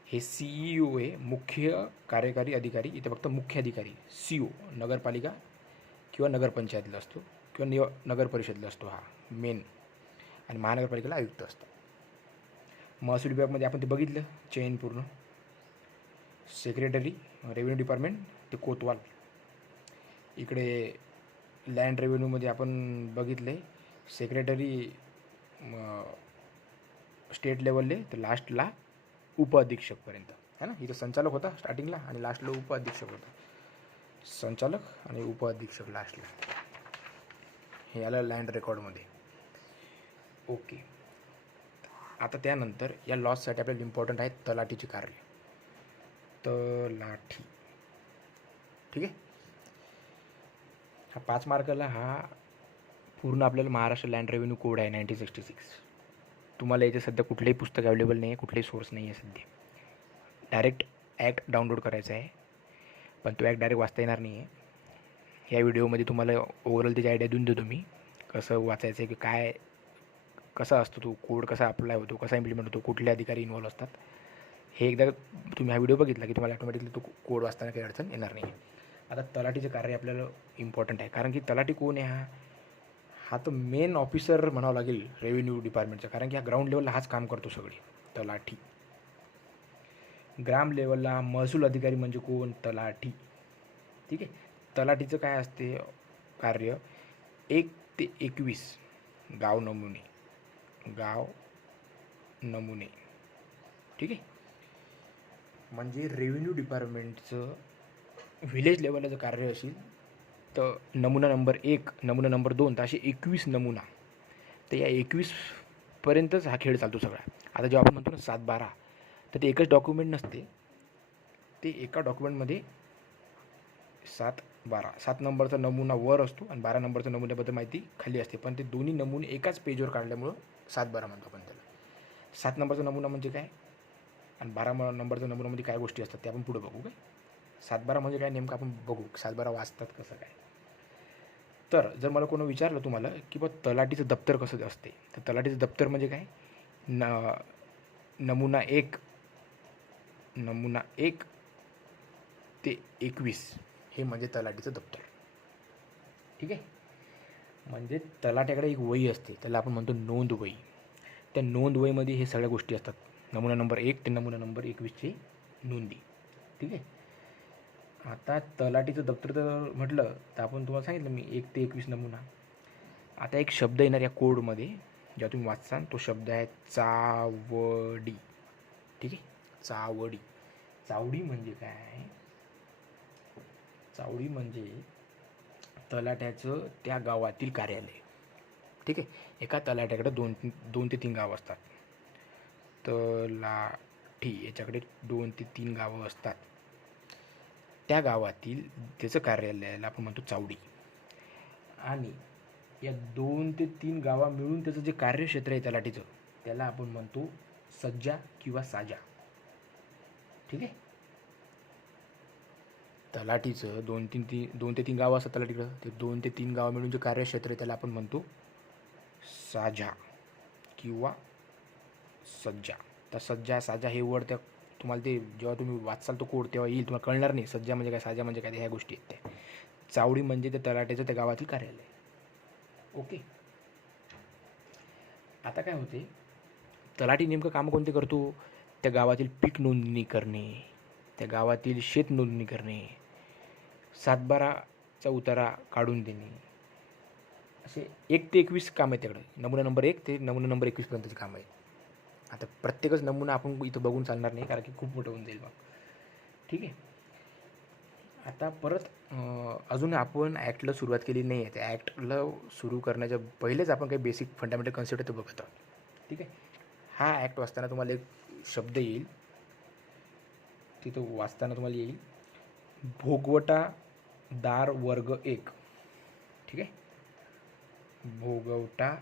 हे CEO आहे मुख्य कार्यकारी अधिकारी. इथे फक्त मुख्य अधिकारी CEO नगरपालिका किंवा नगरपंचायतला असतो किंवा नगर परिषदला असतो हा मेन, आणि महानगरपालिकेला आयुक्त असतं. महसूल विभागामध्ये आपण ते बघितलं चेन पूर्ण. सेक्रेटरी रेव्हेन्यू डिपार्टमेंट ते कोतवाल. इकडे लँड रेव्हेन्यूमध्ये आपण बघितले सेक्रेटरी स्टेट लेवलले, तर लास्टला उपअधीक्षकपर्यंत है ना. इथं संचालक होता स्टार्टिंगला आणि लास्टला उपअधीक्षक होता. संचालक आणि उपअधीक्षक लास्टला. हे आलं लँड रेकॉर्डमध्ये. ओके. आता त्यानंतर या लॉससाठी आपल्याला इम्पॉर्टंट आहे तलाठीचे कार्य. तलाठी. ठीक आहे. हा 5 मार्काला हा पूर्ण आपल्याला महाराष्ट्र लँड रेव्हेन्यू कोड आहे 1966. तुम्हाला याचे सध्या कुठलेही पुस्तक अवेलेबल नाही आहे, कुठलेही सोर्स नाही आहे सध्या. डायरेक्ट ॲक्ट डाउनलोड करायचा आहे, पण तो ॲक्ट डायरेक्ट वाचता येणार नाही आहे. या व्हिडिओमध्ये तुम्हाला ओव्हरऑल त्याची आयडिया देऊन देतो मी, कसं वाचायचं आहे, की काय कसा असतो तो कोड, कसा अप्लाय होतो, कसा इम्प्लिमेंट होतो, कुठले अधिकारी इन्व्हॉल्व असतात. हे एकदा तुम्ही हा व्हिडिओ बघितला की तुम्हाला ऑटोमॅटिकली तो कोड वाचताना काही अडचण येणार नाही. आता तलाठीचे कार्य आपल्याला इम्पॉर्टंट आहे, कारण की तलाठी कोण आहे, हा तर मेन ऑफिसर म्हणावं लागेल रेव्हेन्यू डिपार्टमेंटचा, कारण की हा ग्राउंड लेवलला हाच काम करतो सगळे तलाठी. ग्राम लेवलला महसूल अधिकारी म्हणजे कोण, तलाठी. ठीक आहे. तलाठीचं काय असते कार्य, 1 ते 21 गाव नमुने. ठीक आहे. म्हणजे रेव्हेन्यू डिपार्टमेंटचं व्हिलेज लेवलला जर कार्य असेल तर नमुना नंबर 1, नमुना नंबर 2, तर असे 21 नमुना. तर या 21पर्यंतच हा खेळ चालतो सगळा. आता जेव्हा आपण म्हणतो ना 7-12, तर ते एकच डॉक्युमेंट नसते, ते एका डॉक्युमेंटमध्ये 7-12, 7 नंबरचा नमुना वर असतो आणि 12 नंबरच्या नमुन्याबद्दल माहिती खाली असते, पण ते दोन्ही नमुने एकाच पेजवर काढल्यामुळं 7-12 म्हणतो आपण त्याला. 7 नंबरचा नमुना म्हणजे काय आणि 12 नंबरच्या नमुन्यामध्ये काय गोष्टी असतात ते आपण पुढे बघू. काय 7-12 म्हणजे काय नेमकं आपण बघू, 7-12 वाचतात कसं काय. तर जर मला कोणी विचारलं तुम्हाला की बा तलाठीचं दप्तर कसं असते, तर तलाठीचं दप्तर म्हणजे काय, नमुना 1 ते 21 हे म्हणजे तलाठीचं दप्तर. ठीक आहे. म्हणजे तलाट्याकडे एक वही असते, त्याला आपण म्हणतो नोंद वही. त्या नोंद वहीमध्ये हे सगळ्या गोष्टी असतात, नमुना नंबर 1 ते नमुना नंबर 21ची नोंदी. ठीक आहे. आता तलाठीचं दप्तर तर म्हटलं तर आपण तुम्हाला सांगितलं मी 1 ते 21 नमुना. आता एक शब्द येणार या कोडमध्ये जेव्हा तुम्ही वाचसान, तो शब्द आहे चावडी. ठीक आहे. चावडी. चावडी म्हणजे काय, चावडी म्हणजे तलाट्याचं त्या गावातील कार्यालय. ठीक आहे. एका तलाट्याकडे 2 ते 3 गावं असतात. तलाठी याच्याकडे 2 ते 3 गावं असतात. त्या गावातील त्याचं कार्यालयाला आपण म्हणतो चावडी. आणि या 2 ते 3 गावा मिळून त्याचं जे कार्यक्षेत्र आहे तलाठीचं, त्याला आपण म्हणतो सज्जा किंवा साजा. ठीक आहे. तलाठीचं दोन ते तीन गावं असतात तलाठीकडं. ते 2 ते 3 गावं मिळून जे कार्यक्षेत्र आहे त्याला आपण म्हणतो साझा किंवा सज्जा. तर सज्जा साझा हे वर्ड त्या तुम्हाला ते जेव्हा तुम्ही वाचाल तो कोड तेव्हा येईल, तुम्हाला कळणार नाही सज्जा म्हणजे काय साझा म्हणजे काय, ह्या गोष्टी आहेत त्या. चावडी म्हणजे त्या तलाठीचं त्या गावातील कार्यालय. ओके. आता काय होते, तलाठी नेमकं कामं कोणते करतो? त्या गावातील पीक नोंदणी करणे, त्या गावातील शेत नोंदणी करणे, सातबाराचा उतारा काढून देणे, असे 1 ते 21 काम आहे त्याकडे. नमुना नंबर 1 ते नमुना नंबर 21पर्यंतची कामं आहे. आता प्रत्येकच नमुना आपण इथं बघून चालणार नाही, कारण की खूप मोठं होऊन जाईल मग. ठीक आहे. आता परत अजून आपण ॲक्टला सुरुवात केली नाही आहे. त्या ॲक्टला सुरू करण्याच्या पहिलेच आपण काही बेसिक फंडामेंटल कन्सेप्ट ते बघत आहोत. ठीक आहे. हा ॲक्ट वाचताना तुम्हाला एक शब्द येईल, तिथं वाचताना तुम्हाला येईल भोगवटादार वर्ग 1. ठीक आहे. भोगवटादार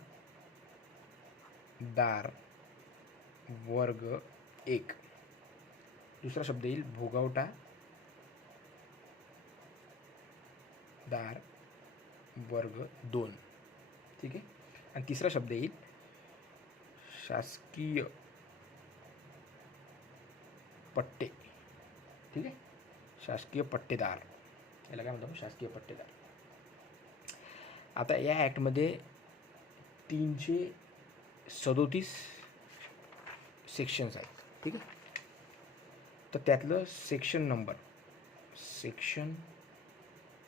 वर्ग 1. दुसरा शब्द येईल भोगवटादार वर्ग 2. ठीक आहे. आणि तिसरा शब्द येईल शासकीय पट्टे. ठीक आहे. शासकीय पट्टेदार, याला काय म्हणतो शासकीय पट्टेदार. आता या ॲक्टमध्ये 337 सेक्शन्स आहेत. ठीक आहे. तर त्यातलं सेक्शन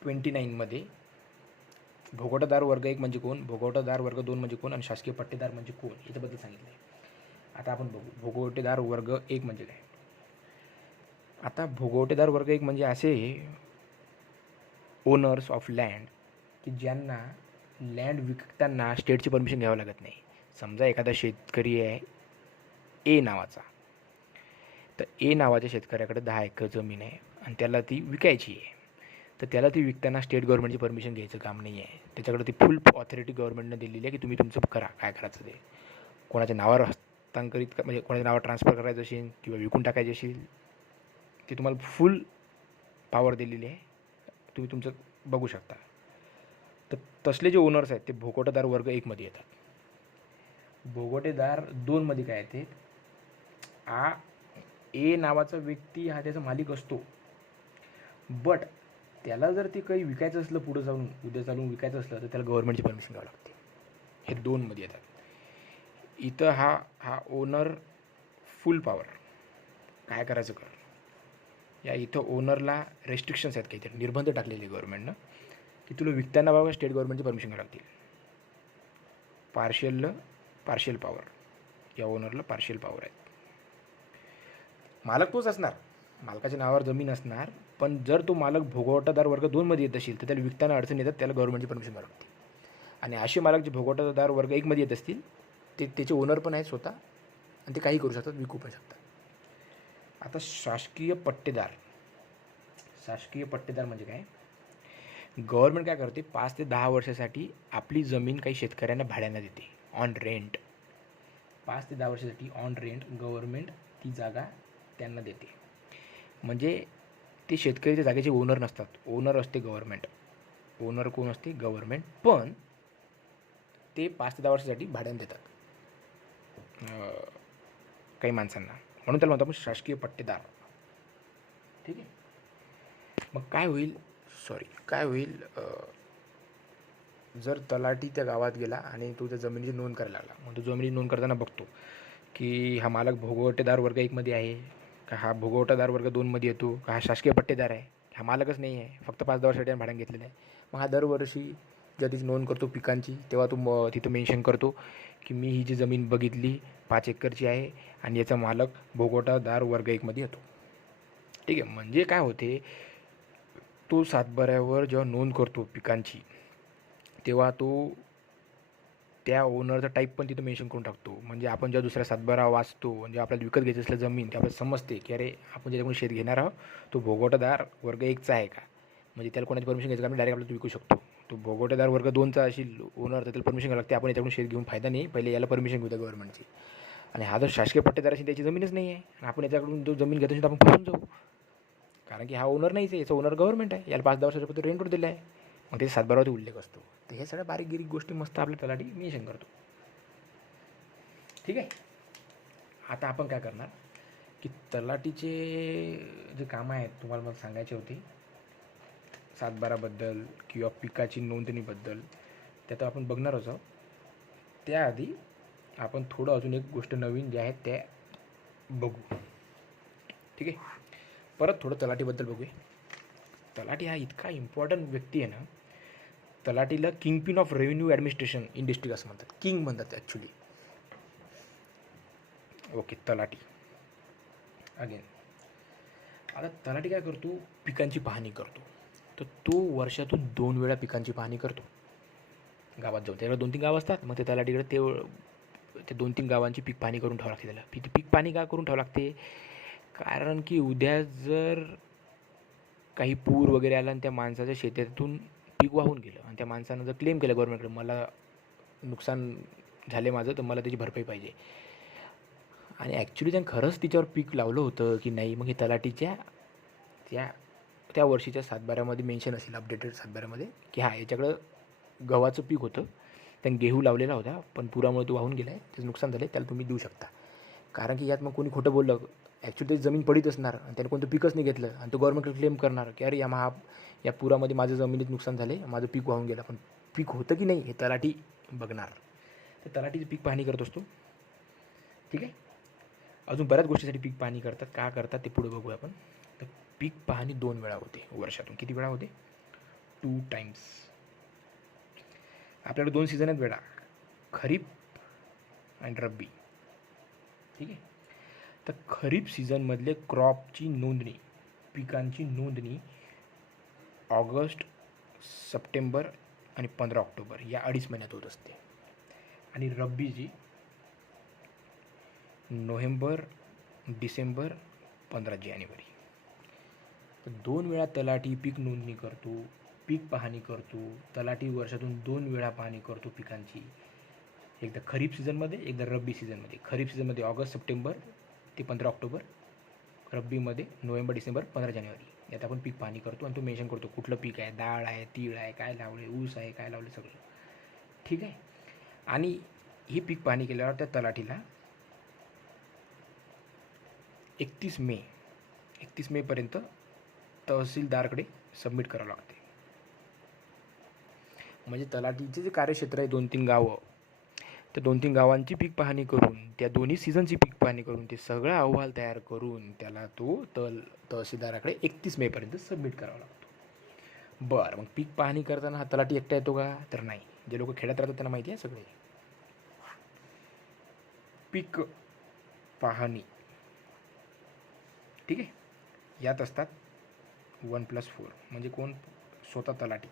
29मध्ये भोगवटादार वर्ग 1 म्हणजे कोण, भोगवटादार वर्ग 2 म्हणजे कोण आणि शासकीय पट्टेदार म्हणजे कोण याच्याबद्दल सांगितलं आहे. आता आपण बघू भोगवटेदार वर्ग 1 म्हणजे काय. आता भोगवटेदार वर्ग 1 म्हणजे असे ओनर्स ऑफ लँड की ज्यांना लँड विकताना स्टेटची परमिशन घ्यावं लागत नाही. समजा एखादा शेतकरी आहे ए नावाचा, तर ए नावाच्या शेतकऱ्याकडे 10 एकर जमीन आहे आणि त्याला ती विकायची आहे. तर त्याला ती विकताना स्टेट गव्हर्नमेंटची परमिशन घ्यायचं काम नाही आहे. त्याच्याकडे ती फुल ऑथॉरिटी गव्हर्नमेंटनं दिलेली आहे की तुम्ही तुमचं करा, काय करायचं ते. कोणाच्या नावावर हस्तांतरित म्हणजे कोणाच्या नावावर ट्रान्सफर करायचं असेल किंवा विकून टाकायचे असेल, ती तुम्हाला फुल पॉवर दिलेली आहे. तुम्ही तुमचं बघू शकता. तर तसले जे ओनर्स आहेत ते भोगवटेदार वर्ग 1 मध्ये येतात. भोगवटेदार 2 मध्ये काय येते, ए नावाचा व्यक्ती हा त्याचा मालिक असतो, बट त्याला जर ते काही विकायचं असलं पुढं जाऊन उद्या चालून विकायचं असलं तर त्याला गव्हर्नमेंटची परमिशन घ्यावी लागते. हे 2 मध्ये येतात. इथं हा ओनर फुल पॉवर, काय करायचं कर. या इथं ओनरला रेस्ट्रिक्शन्स आहेत, काहीतरी निर्बंध टाकलेले गव्हर्नमेंटनं की तुला विकताना बाबा स्टेट गव्हर्नमेंटची परमिशन घ्यावी लागतील. पार्शियल पॉवर, या ओनरला पार्शियल पॉवर आहे. मालक तोच असणार, मालकाच्या नावावर जमीन असणार, पण जर तो मालक भोगवटादार वर्ग 2 मध्ये येत असेल तर त्याला विकताना अडचण येतात, त्याला गव्हर्नमेंटची परमिशन घ्यावी लागते. आणि असे मालक जे भोगवटादार वर्ग 1 मध्ये येत असतील ते त्याचे ओनर पण आहेत स्वतः आणि ते काही करू शकतात, विकू पण शकतात. आता शासकीय पट्टेदार म्हणजे काय, गव्हर्नमेंट काय करते 5 ते 10 वर्षासाठी आपली जमीन काही शेतकऱ्यांना भाड्यानं देते ऑन रेंट. 5 ते 10 वर्षासाठी ऑन रेंट गव्हर्नमेंट ती जागा त्यांना देते. म्हणजे ते शेतकरीच्या जागेचे ओनर नसतात, ओनर असते गव्हर्नमेंट. ओनर कोण असते, गव्हर्नमेंट, पण ते 5 ते 10 वर्षासाठी भाड्यानं देतात काही माणसांना, म्हणून त्याला म्हणतो आपण शासकीय पट्टेदार. ठीक आहे. मग काय होईल जर तलाठी त्या गावात गेला आणि तो त्या जमिनीची नोंद करायला लागला. मग तो जमिनी नोंद करताना बघतो की हा मालक भोगवटेदार वर्ग 1 मध्ये आहे का, हा भोगवटादार वर्ग 2 मध्ये येतो का, हा शासकीय पट्टेदार आहे, हा मालकच नाही आहे, फक्त 5-10 वर्षासाठी भाड्यानं घेतलेलं आहे. मग हा दरवर्षी जेव्हा तिची नोंद करतो पिकांची तेव्हा तो तिथं मेन्शन करतो की मी ही जी जमीन बघितली 5 एकरची आहे आणि याचा मालक भोगवटादार वर्ग 1 मध्ये येतो. ठीक आहे. म्हणजे काय होते, तो सातबाऱ्यावर जेव्हा नोंद करतो पिकांची तेव्हा तो त्या ओनरचा टाईप पण तिथं मेन्शन करून टाकतो. म्हणजे आपण जेव्हा दुसऱ्या सातबारा वाचतो म्हणजे आपल्याला विकत घ्यायचं असलं जमीन, ते आपल्याला समजते की अरे आपण ज्याच्याकडून शेत घेणार आहोत तो भोगवटादार वर्ग 1चा आहे का, म्हणजे त्याला कोणाची परमिशन घ्यायचं का, आपण डायरेक्ट आपल्याला विकू शकतो. तो भोगवटेदार वर्ग 2चा असेल ओनर तर त्याला परमिशन घ्यावी लागते. आपण याच्याकडून शेत घेऊन फायदा नाही, पहिले याला परमिशन घेऊ द्या गव्हर्नमेंटची. आणि हा जर शासकीय पट्टेदार असेल त्याची जमीनच नाही आहे आणि आपण याच्याकडून जो जमीन घेतो तर आपण फसून जाऊ. कारण की हा ओनर नाहीच आहे, याचा ओनर गव्हर्नमेंट आहे, याला 5-10 वर्षाचा रेंटवर दिला आहे, मग त्याचा सातबारावरती उल्लेख असतो. तर हे सगळ्या बारीक गिरीक गोष्टी मस्त आपल्या तलाठी मेन्शन करतो. ठीक आहे. आता आपण काय करणार की तलाठीचे जे कामं आहेत तुम्हाला मला सांगायचे होते सातबाराबद्दल किंवा पिकाची नोंदणीबद्दल, त्यात आपण बघणारच आहोत. त्याआधी आपण थोडं अजून एक गोष्ट नवीन ज्या आहेत त्या बघू. ठीक आहे. परत थोडं तलाठीबद्दल बघूया. तलाठी हा इतका इम्पॉर्टंट व्यक्ती आहे ना, तलाठीला king pin of revenue administration in district असं म्हणतात. किंग म्हणतात ॲक्च्युली. ओके. तलाठी अगेन, आता तलाठी काय करतो, पिकांची पाहणी करतो. तर तो वर्षातून 2 वेळा पिकांची पाहणी करतो गावात जाऊन. त्याकडे 2-3 गावं असतात, मग ते तलाठीकडे ते 2-3 गावांची पीक पाहणी करून ठेवावं लागते त्याला. पीक पाहणी का करून ठेवावं लागते, कारण की उद्या जर काही पूर वगैरे आला आणि त्या माणसाच्या शेतातून पीक वाहून गेलं आणि त्या माणसानं जर क्लेम केलं गव्हर्नमेंटकडे, मला नुकसान झाले माझं, तर मला त्याची भरपाई पाहिजे, आणि ॲक्च्युली त्यानं खरंच तिच्यावर पीक लावलं होतं की नाही, मग हे तलाठीच्या त्या वर्षीच्या सातबाऱ्यामध्ये मेन्शन असेल, अपडेटेड सातबाऱ्यामध्ये, की हां याच्याकडं गव्हाचं पीक होतं, त्यानं गेहू लावलेला होता, पण पुरामुळे तो वाहून गेला आहे, त्याचं नुकसान झालं आहे, त्याला तुम्ही देऊ शकता. कारण की यात मग कोणी खोटं बोललं, ॲक्च्युली त्याची जमीन पडीत असणार आणि त्याने कोणतं पिकच नाही घेतलं आणि तो गव्हर्नमेंटकडे क्लेम करणार की अरे या पुरामध्ये माझं जमिनीत नुकसान झाले, माझं पीक वाहून गेलं. पण पीक होतं की नाही हे तलाठी बघणार. तर तलाठीचं पीक पाहणी करत असतो. ठीक आहे. अजून बऱ्याच गोष्टीसाठी पीक पाहणी करतात. का करतात ते पुढे बघूया आपण. तर पीक पाहणी 2 वेळा होते वर्षातून. किती वेळा होते? 2 टाइम्स. आपल्याकडे 2 सीझन आहेत बेटा, खरीप आणि रब्बी. ठीक आहे. तर खरीप सीझनमधले क्रॉपची नोंदणी, पिकांची नोंदणी ऑगस्ट, सप्टेंबर आणि 15 ऑक्टोबर या 2.5 महिन्यात होत असते. आणि रब्बीची नोव्हेंबर, डिसेंबर, 15 जानेवारी. तर 2 वेळा तलाठी पीक नोंदणी करतो, पीक पाहणी करतो. तलाठी वर्षातून 2 वेळा पाहणी करतो पिकांची, एकदा खरीप सीझनमध्ये, एकदा रब्बी सीझनमध्ये. खरीप सीझनमध्ये ऑगस्ट, सप्टेंबर ते 15 ऑक्टोबर, रब्बीमध्ये नोव्हेंबर, डिसेंबर, 15 जानेवारी. यात आपण पीक पाहणी करतो आणि तो मेन्शन करतो कुठलं पीक आहे, डाळ आहे, तीळ आहे, काय लावले, ऊस आहे, काय लावले, सगळं. ठीक आहे. आणि ही पीक पाहणी केल्यावर त्या तलाठीला 31 मेपर्यंत तहसीलदारकडे सबमिट करावं लागते. म्हणजे तलाठीचे जे कार्यक्षेत्र आहे 2-3 गावं, त्या 2-3 गावांची पीक पाहणी करून, त्या दोन्ही सीझनची पीक पाहणी करून, ते सगळा अहवाल तयार करून त्याला तो तहसीलदाराकडे 31 मेपर्यंत सबमिट करावा लागतो. बरं, मग पीक पाहणी करताना हा तलाठी एकटा येतो का? तर नाही. जे लोक खेड्यात राहतात त्यांना माहिती आहे सगळे. पीक पाहणी, ठीक आहे, यात असतात 1+4 म्हणजे कोण? स्वतः तलाठी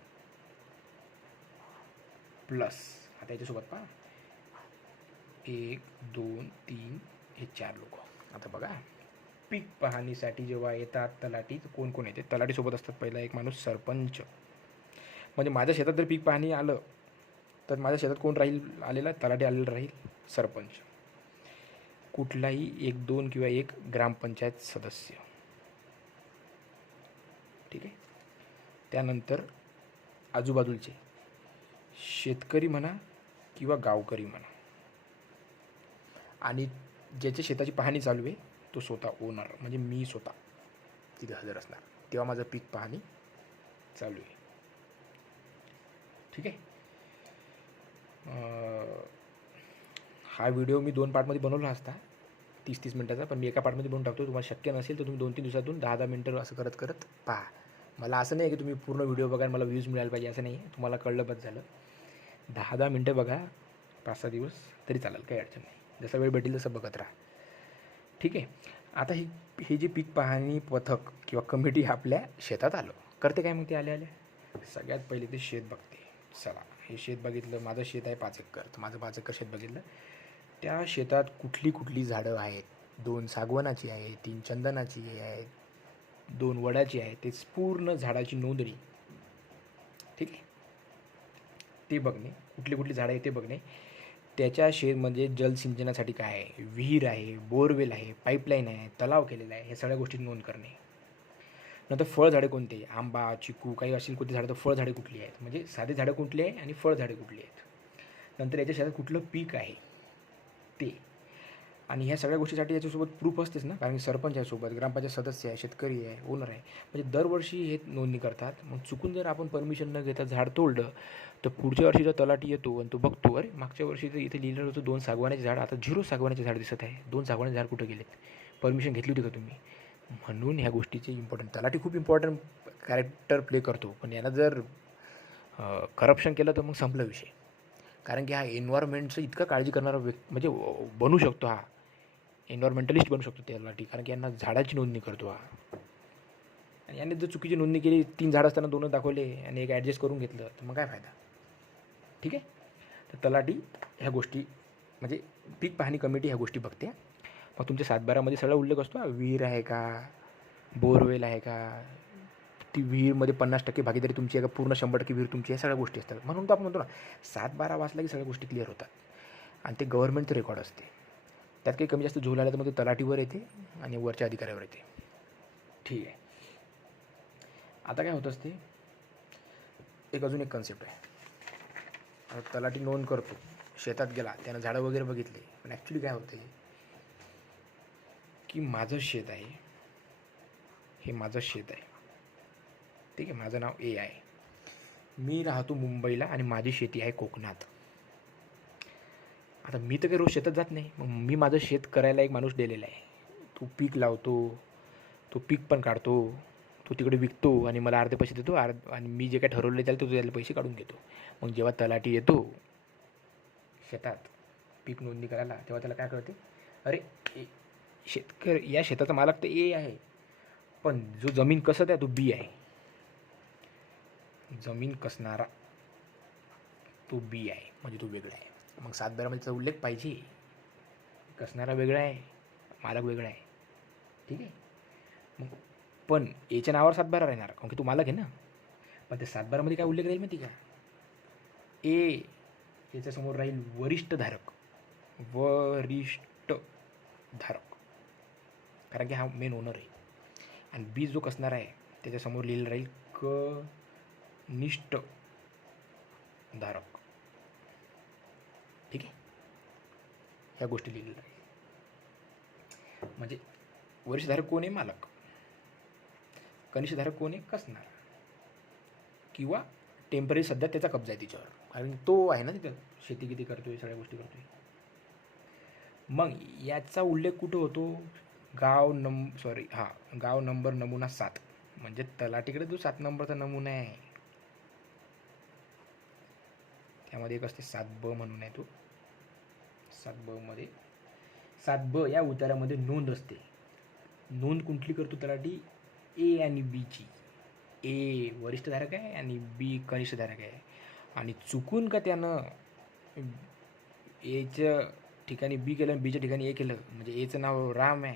प्लस, आता याच्यासोबत पहा, 1, 2, 3 हे 4 लोक. आता बघा, पीक पाहणीसाठी जेव्हा येतात तलाठी, तर कोण कोण येते? तलाठीसोबत असतात पहिला एक माणूस सरपंच. म्हणजे माझ्या शेतात जर पीक पाहणी आलं तर माझ्या शेतात कोण राहील आलेला? तलाठी आलेला राहील, सरपंच. कुठलाही 1, 2 किंवा 1 ग्रामपंचायत सदस्य. ठीक आहे. त्यानंतर आजूबाजूचे शेतकरी म्हणा किंवा गावकरी म्हणा, आणि ज्याच्या शेताची पाहणी चालू आहे तो स्वतः ओनर, म्हणजे मी स्वतः तिथे हजर असणार, तेव्हा माझं पीक पाहणी चालू आहे. ठीक आहे. हा व्हिडिओ मी 2 पार्टमध्ये बनवला असता, 30-30 मिनटाचा, पण मी एका पार्टमध्ये बनवून टाकतो. तुम्हाला शक्य नसेल तर तुम्ही 2-3 दिवसातून 10-10 मिनटं असं करत करत पहा. मला असं नाही की तुम्ही पूर्ण व्हिडिओ बघा आणि मला व्ह्यूज मिळायला पाहिजे, असं नाही. तुम्हाला कळलं बस झालं. 10-10 मिनटं बघा, 5-6 दिवस तरी चालेल, काही अडचण नाही. जसा वेळ भेटेल तसं बघत राहा. ठीक आहे. आता हे जे पीक पाहणी पथक किंवा कमिटी आपल्या शेतात आलं करते काय? मग ते आल्या सगळ्यात पहिले ते शेत बघते. चला, हे शेत बघितलं, माझं शेत आहे 5 एकर, तर माझं 5 एकर शेत बघितलं. त्या शेतात कुठली कुठली झाडं आहेत? 2 सागवानाची आहे, 3 चंदनाची आहे, 2 वडाची आहे. ते पूर्ण झाडाची नोंदणी. ठीक आहे. ते बघणे, कुठली कुठली झाडं आहे ते बघणे. त्याच्या शेतमध्ये जलसिंचनासाठी काय आहे? विहीर आहे, बोरवेल आहे, पाईपलाईन आहे, तलाव केलेला आहे, हे सगळ्या गोष्टी नोंद करणे. नंतर फळझाडे कोणते, आंबा, चिकू काही असेल कोणती झाडं, तर फळझाडे कुठली आहेत, म्हणजे साधे झाडं कुठली आहे आणि फळझाडे कुठली आहेत. नंतर याच्या शेतात कुठलं पीक आहे ते. आणि ह्या सगळ्या गोष्टीसाठी याच्यासोबत प्रूफ असतेच ना, कारण की सरपंच आहे सोबत, ग्रामपंचायत सदस्य आहे, शेतकरी आहे, ओनर आहे, म्हणजे दरवर्षी हे नोंदणी करतात. मग चुकून जर आपण परमिशन न घेता झाड तोडलं तर पुढच्या वर्षी जर तलाठी येतो आणि तो बघतो, अरे मागच्या वर्षी तर इथे लिहिलं होतं 2 सागवानाचे झाड, आता 0 सागवानाचे झाड दिसत आहे, 2 सागवानाचे झाड कुठं गेलेत, परमिशन घेतली होती का तुम्ही. म्हणून ह्या गोष्टीचे इम्पॉर्टंट, तलाठी खूप इम्पॉर्टंट कॅरेक्टर प्ले करतो. पण याला जर करप्शन केलं तर मग संपला विषय. कारण की हा एन्व्हायरमेंटचं इतकं काळजी करणारा म्हणजे बनू शकतो, हा एन्व्हायरमेंटलिस्ट बनू शकतो तलाठी, कारण की यांना झाडाची नोंदणी करतो हा. आणि याने जर चुकीची नोंदणी केली, 3 झाड असताना 2 दाखवले आणि एक ॲडजस्ट करून घेतलं, तर मग काय फायदा. ठीक आहे. तर तलाठी ह्या गोष्टी म्हणजे पीक पाहणी कमिटी ह्या गोष्टी बघते. मग तुमच्या 7/12मध्ये सगळा उल्लेख असतो, विहीर आहे का, बोरवेल आहे का, ती विहीरमध्ये 50% भागीदारी तुमची आहे का, पूर्ण 100% विहीर तुमची आहे, सगळ्या गोष्टी असतात. म्हणून तर आपण म्हणतो ना, 7/12 वाचला की सगळ्या गोष्टी क्लिअर होतात. आणि ते गव्हर्नमेंटचं रेकॉर्ड असते. त्यात काही कमी जास्त झोल आला तर मग ते तलाठीवर येते आणि वरच्या अधिकाऱ्यावर येते. ठीक आहे. आता काय होत असते, एक अजून एक कन्सेप्ट आहे. आता तलाठी नोंद करतो, शेतात गेला, त्यानं झाडं वगैरे बघितले, पण ॲक्च्युली काय होतं की माझं शेत आहे, हे माझं शेत आहे, ठीक आहे, माझं नाव ए आहे, मी राहतो मुंबईला आणि माझी शेती आहे कोकणात. आता मी तर काही रोज शेतात जात नाही, मग मी माझं शेत करायला एक माणूस दिलेला आहे, तो पीक लावतो, तो पीक पण काढतो, तो तिकडे विकतो आणि मला अर्धे पैसे देतो, आणि मी जे काय ठरवलं त्याला तो त्याला पैसे काढून घेतो. मग जेव्हा तलाठी येतो शेतात पीक नोंदणी करायला, तेव्हा त्याला काय कळते, अरे शेतकरी या शेताचा मालक तर ए आहे, पण जो जमीन कसत आहे तो बी आहे, जमीन कसणारा तो बी आहे, म्हणजे तो वेगळा आहे. मग 7/12मध्ये त्याचा उल्लेख पाहिजे, कसणारा वेगळा आहे, मालक वेगळा आहे. ठीक आहे. मग पण एच्या नावावर 7/12 राहणार, कारण की तो मालक आहे ना. पण ते 7/12मध्ये काय उल्लेख राहील माहिती का, ए याच्यासमोर राहील वरिष्ठ धारक, वरिष्ठ धारक, कारण की हा मेन ओनर आहे. आणि बी जो कसणार आहे त्याच्यासमोर लिहिलेलं राहील कनिष्ठ धारक. ठीक आहे. ह्या गोष्टी लिहिलेल्या आहे. म्हणजे वरिष्ठ धारक कोण आहे, मालक, कनिष्ठ धारक कोण आहे, कसणार, किंवा टेम्पररी सध्या त्याचा कब्जा आहे तिच्यावर, कारण तो आहे ना तिथं, शेती किती करतोय, सगळ्या गोष्टी करतोय. मग याचा उल्लेख कुठं होतो, गाव नंबर नमुना 7, म्हणजे तलाठीकडे जो 7 नंबरचा नमुना आहे त्यामध्ये एक असते 7B म्हणून आहे, तो 7B 7B या उतारामध्ये नोंद असते. नोंद कुठली करतो तलाठी, ए आणि बीची. ए वरिष्ठ धारक आहे आणि बी कनिष्ठ धारक आहे. आणि चुकून का त्यानं एच्या ठिकाणी बी केलं आणि बीच्या ठिकाणी ए केलं, म्हणजे एचं नाव राम आहे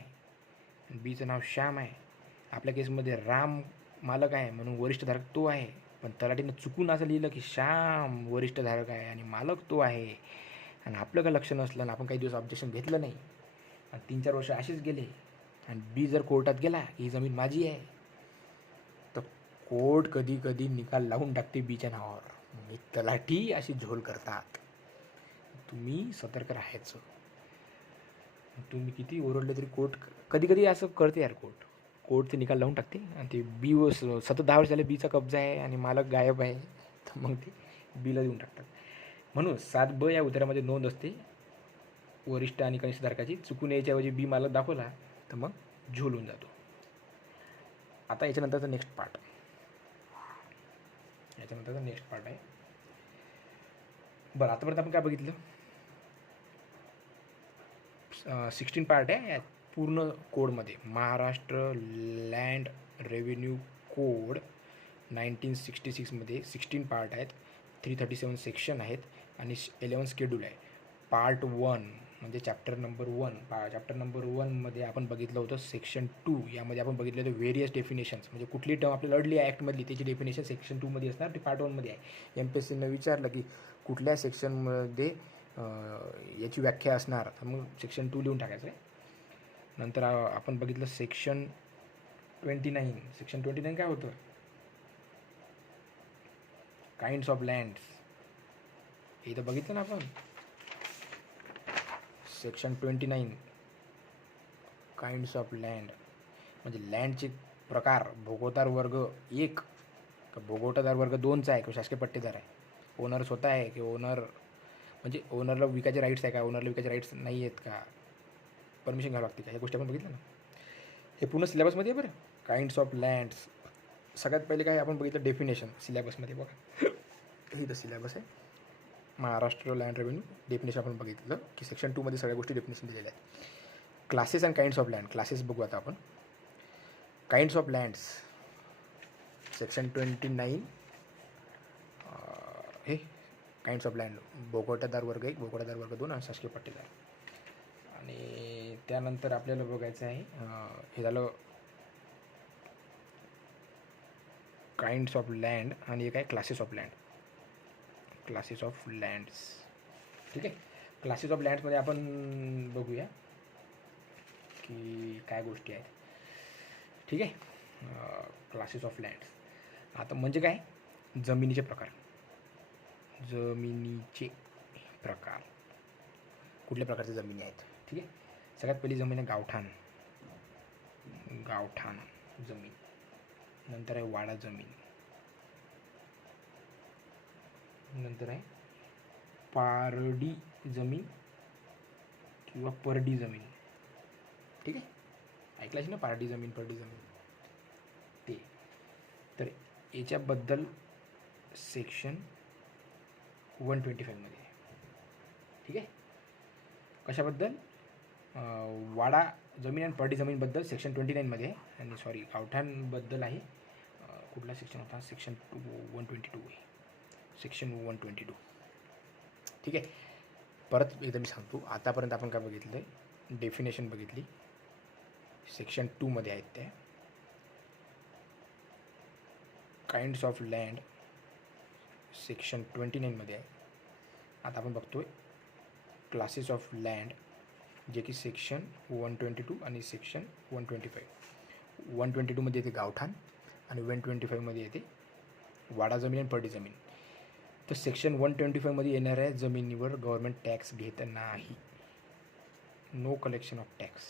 आणि बीचं नाव श्याम आहे. आपल्या केसमध्ये राम मालक आहे म्हणून वरिष्ठ धारक तो आहे, पण तलाठीनं चुकून असं लिहिलं की श्याम वरिष्ठ धारक आहे आणि मालक तो आहे. आणि आपलं काय लक्ष नसलं आणि आपण काही दिवस ऑब्जेक्शन घेतलं नाही आणि 3-4 वर्ष असेच गेले आणि बी जर कोर्टात गेला की ही जमीन माझी आहे, तर कोर्ट कधी कधी निकाल लावून टाकते बीच्या नावावर. म्हणजे तलाठी अशी झोल करतात. तुम्ही सतर्क राहायचं. तुम्ही किती ओरडले तरी कोर्ट कधी कधी असं करते यार, कोर्टचे निकाल लावून टाकते आणि ते बी सतत 10 वर्ष झाले बीचा कब्जा आहे आणि मालक गायब आहे, तर मग ते बीला देऊन टाकतात. म्हणून 7B या उतारामध्ये नोंद असते वरिष्ठ आणि कनिष्ठ धारकाची. चुकून याच्याऐवजी बी मालक दाखवला तर मग झोलून जातो. आता याच्यानंतरचा नेक्स्ट पार्ट आहे. बरं, आतापर्यंत आपण काय बघितलं, 16 पार्ट आहे यात पूर्ण कोडमध्ये. महाराष्ट्र लँड रेव्हेन्यू कोड 1966मध्ये 16 पार्ट आहेत, 337 सेक्शन आहेत आणि 11 शेड्यूल आहे. पार्ट 1 म्हणजे चॅप्टर नंबर 1मध्ये आपण बघितलं होतं सेक्शन 2. यामध्ये आपण बघितलं होतं व्हेरियस डेफिनेशन्स, म्हणजे कुठली टर्म आपल्याला अडली आहे ॲक्टमधली त्याची डेफिनेशन सेक्शन 2मध्ये असणार, ते पार्ट 1मध्ये आहे. MPSCनं विचारलं की कुठल्या सेक्शनमध्ये याची व्याख्या असणार, तर मग सेक्शन 2 लिहून टाकायचं आहे. नंतर आपण बघितलं सेक्शन 29. सेक्शन 29 काय होतं? Kinds of lands. इथं बघितलं ना आपण, सेक्शन 29 काइंड्स ऑफ लँड म्हणजे लँडचे प्रकार. भोगवतार वर्ग 1 का भोगवटादार वर्ग 2चा आहे किंवा शासकीय पट्टेदार आहे. ओनर स्वतः आहे की ओनर म्हणजे ओनरला विकायचे राईट्स आहे का, ओनरला विकायचे राईट्स नाही आहेत का, परमिशन घ्यावं लागते का, ह्या गोष्टी आपण बघितलं ना. हे पूर्ण सिलेबसमध्ये आहे बरं. Kinds of lands. सगळ्यात पहिले काय आपण बघितलं, डेफिनेशन सिलेबसमध्ये. बघा हे इथं सिलेबस आहे, महाराष्ट्र लँड रेव्हेन्यू डेफिनेशन आपण बघितलं की सेक्शन 2 मध्ये सगळ्या गोष्टी डेफिनेशन दिलेल्या आहेत. Classes and kinds of land. Classes बघू आता आपण. काइंड्स ऑफ लँड्स सेक्शन 29 हे काइंड्स ऑफ लँड. भोगवटादार वर्ग 1, भोगवटादार वर्ग 2 आणि शासकीय पट्टेदार. आणि त्यानंतर आपल्याला बघायचं आहे, हे झालं काइंड्स ऑफ लँड आणि एक आहे classes of land. Classes of lands. ठीक आहे. क्लासेस ऑफ लँड्समध्ये आपण बघूया की काय गोष्टी आहेत. ठीक आहे. क्लासेस ऑफ लँड्स आता म्हणजे काय, जमिनीचे प्रकार. जमिनीचे प्रकार, कुठल्या प्रकारच्या जमिनी आहेत. ठीक आहे. सगळ्यात पहिली जमीन आहे गावठाण. गावठाण जमीन. नंतर आहे वाडा जमीन. नंतर आहे पारडी जमीन किंवा परडी जमीन. ठीक आहे. ऐकलाच ना, पारडी जमीन, परडी जमीन ते. तर याच्याबद्दल सेक्शन 125 मध्ये आहे. ठीक आहे. कशाबद्दल, वाडा जमीन आणि परडी जमीनबद्दल सेक्शन 29 मध्ये आहे. आणि सॉरी, गावठाणबद्दल आहे, कुठला सेक्शन होता, सेक्शन 122 आहे. सेक्शन 122. ठीक आहे. परत एकदा मी सांगतो, आतापर्यंत आपण काय बघितलं आहे, डेफिनेशन बघितली, सेक्शन 2 मध्ये आहेत त्या. काइंड्स ऑफ लँड सेक्शन 29 मध्ये आहे. आता आपण बघतोय क्लासेस ऑफ लँड, जे की सेक्शन 122 आणि सेक्शन 125. 122 मध्ये येते गावठाण आणि 125 मध्ये येते वाडा जमीन आणि परडी जमीन. तर सेक्शन 125 मध्ये येणाऱ्या जमिनीवर गव्हर्नमेंट टॅक्स घेत नाही. No collection of tax.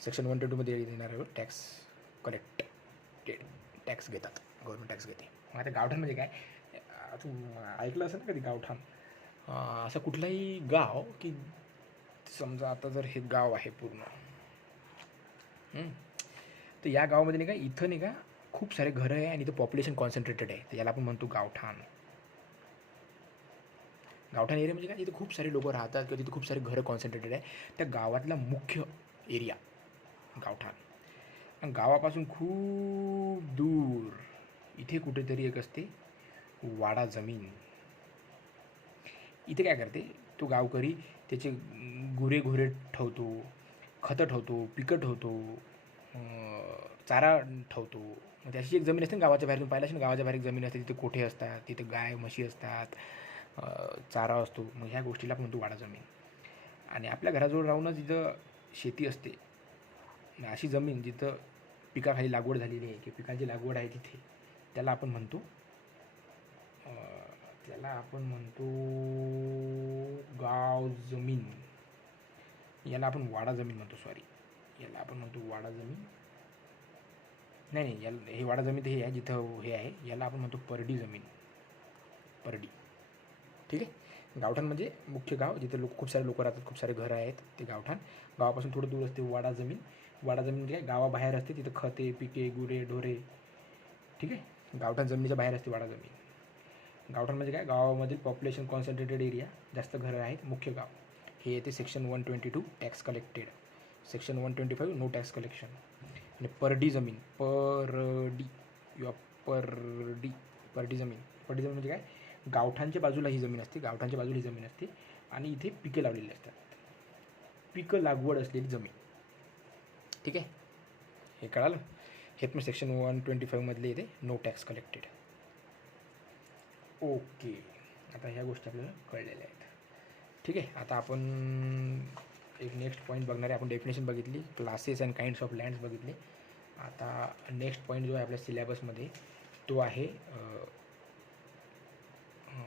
Section 122 मध्ये येणाऱ्यावर टॅक्स कलेक्टेड, टॅक्स घेतात, गव्हर्नमेंट टॅक्स घेते. मग आता गावठाण म्हणजे काय, तू ऐकलं असेल ना कधी गावठाण. असं कुठलाही गाव की समजा आता जर हे गाव आहे पूर्ण, तर या गावामध्ये नाही का, इथं नाही का खूप सारे घरं आहे आणि इथं पॉप्युलेशन कॉन्सन्ट्रेटेड आहे, तर याला आपण म्हणतो गावठाण. गावठाण एरिया म्हणजे काय, तिथे खूप सारे लोक राहतात किंवा तिथे खूप सारे घरं कॉन्सन्ट्रेटेड आहे. त्या गावातला मुख्य एरिया गावठाण. आणि गावापासून खूप दूर इथे कुठेतरी एक असते वाडा जमीन. इथे काय करते तो गावकरी, त्याचे गुरे घोरे ठेवतो, खतं ठेवतो, पिकं ठेवतो, चारा ठेवतो. मग त्याची एक जमीन असते ना गावाच्या बाहेर. तुम्ही पाहिलं असेल ना, गावाच्या बाहेर एक जमीन असते, तिथे कोठे असतात, तिथे गाय म्हशी असतात, चारा असतो. मग ह्या गोष्टीला आपण म्हणतो वाडा जमीन. आणि आपल्या घराजवळ राहूनच जिथं शेती असते, अशी जमीन जिथं पिकाखाली लागवड झालेली आहे की पिकांची लागवड आहे तिथे, त्याला आपण म्हणतो गाव जमीन. याला आपण वाडा जमीन म्हणतो. सॉरी, याला आपण म्हणतो वाडा जमीन. नाही, याला हे वाडा जमीन हे आहे जिथं हे आहे, याला आपण म्हणतो परडी जमीन. परडी. ठीक आहे. गावठाण म्हणजे मुख्य गाव जिथे खूप सारे लोक राहतात, खूप सारे घरं आहेत, ते गावठाण. गावापासून थोडं दूर असते वाडा जमीन. वाडा जमीन म्हणजे काय, गावाबाहेर असते, तिथं खते पिके गुरे ढोरे. ठीक आहे. गावठाण जमिनीच्या बाहेर असते वाडा जमीन. गावठाण म्हणजे काय, गावामधील पॉप्युलेशन कॉन्सन्ट्रेटेड एरिया, जास्त घरं आहेत, मुख्य गाव. हे येते section 122 tax collected. Section 125 no tax collection. आणि परडी जमीन, परडी किंवा परडी जमीन. परडी जमीन म्हणजे काय, गावठाणच्या बाजूला ही जमीन असते, गावठाणच्या बाजूला ही जमीन असते आणि इथे पिके लावलेली असतात, पिकं लागवड असलेली जमीन. ठीक आहे. हे कळालं. हे पण सेक्शन 125 मधले येते नो टॅक्स कलेक्टेड. ओके. आता ह्या गोष्टी आपल्याला कळलेल्या आहेत. ठीक आहे. आता आपण एक नेक्स्ट पॉईंट बघणार आहे आपण. डेफिनेशन बघितली, classes and kinds of lands बघितले. आता नेक्स्ट पॉईंट जो आहे आपल्या सिलेबसमध्ये तो आहे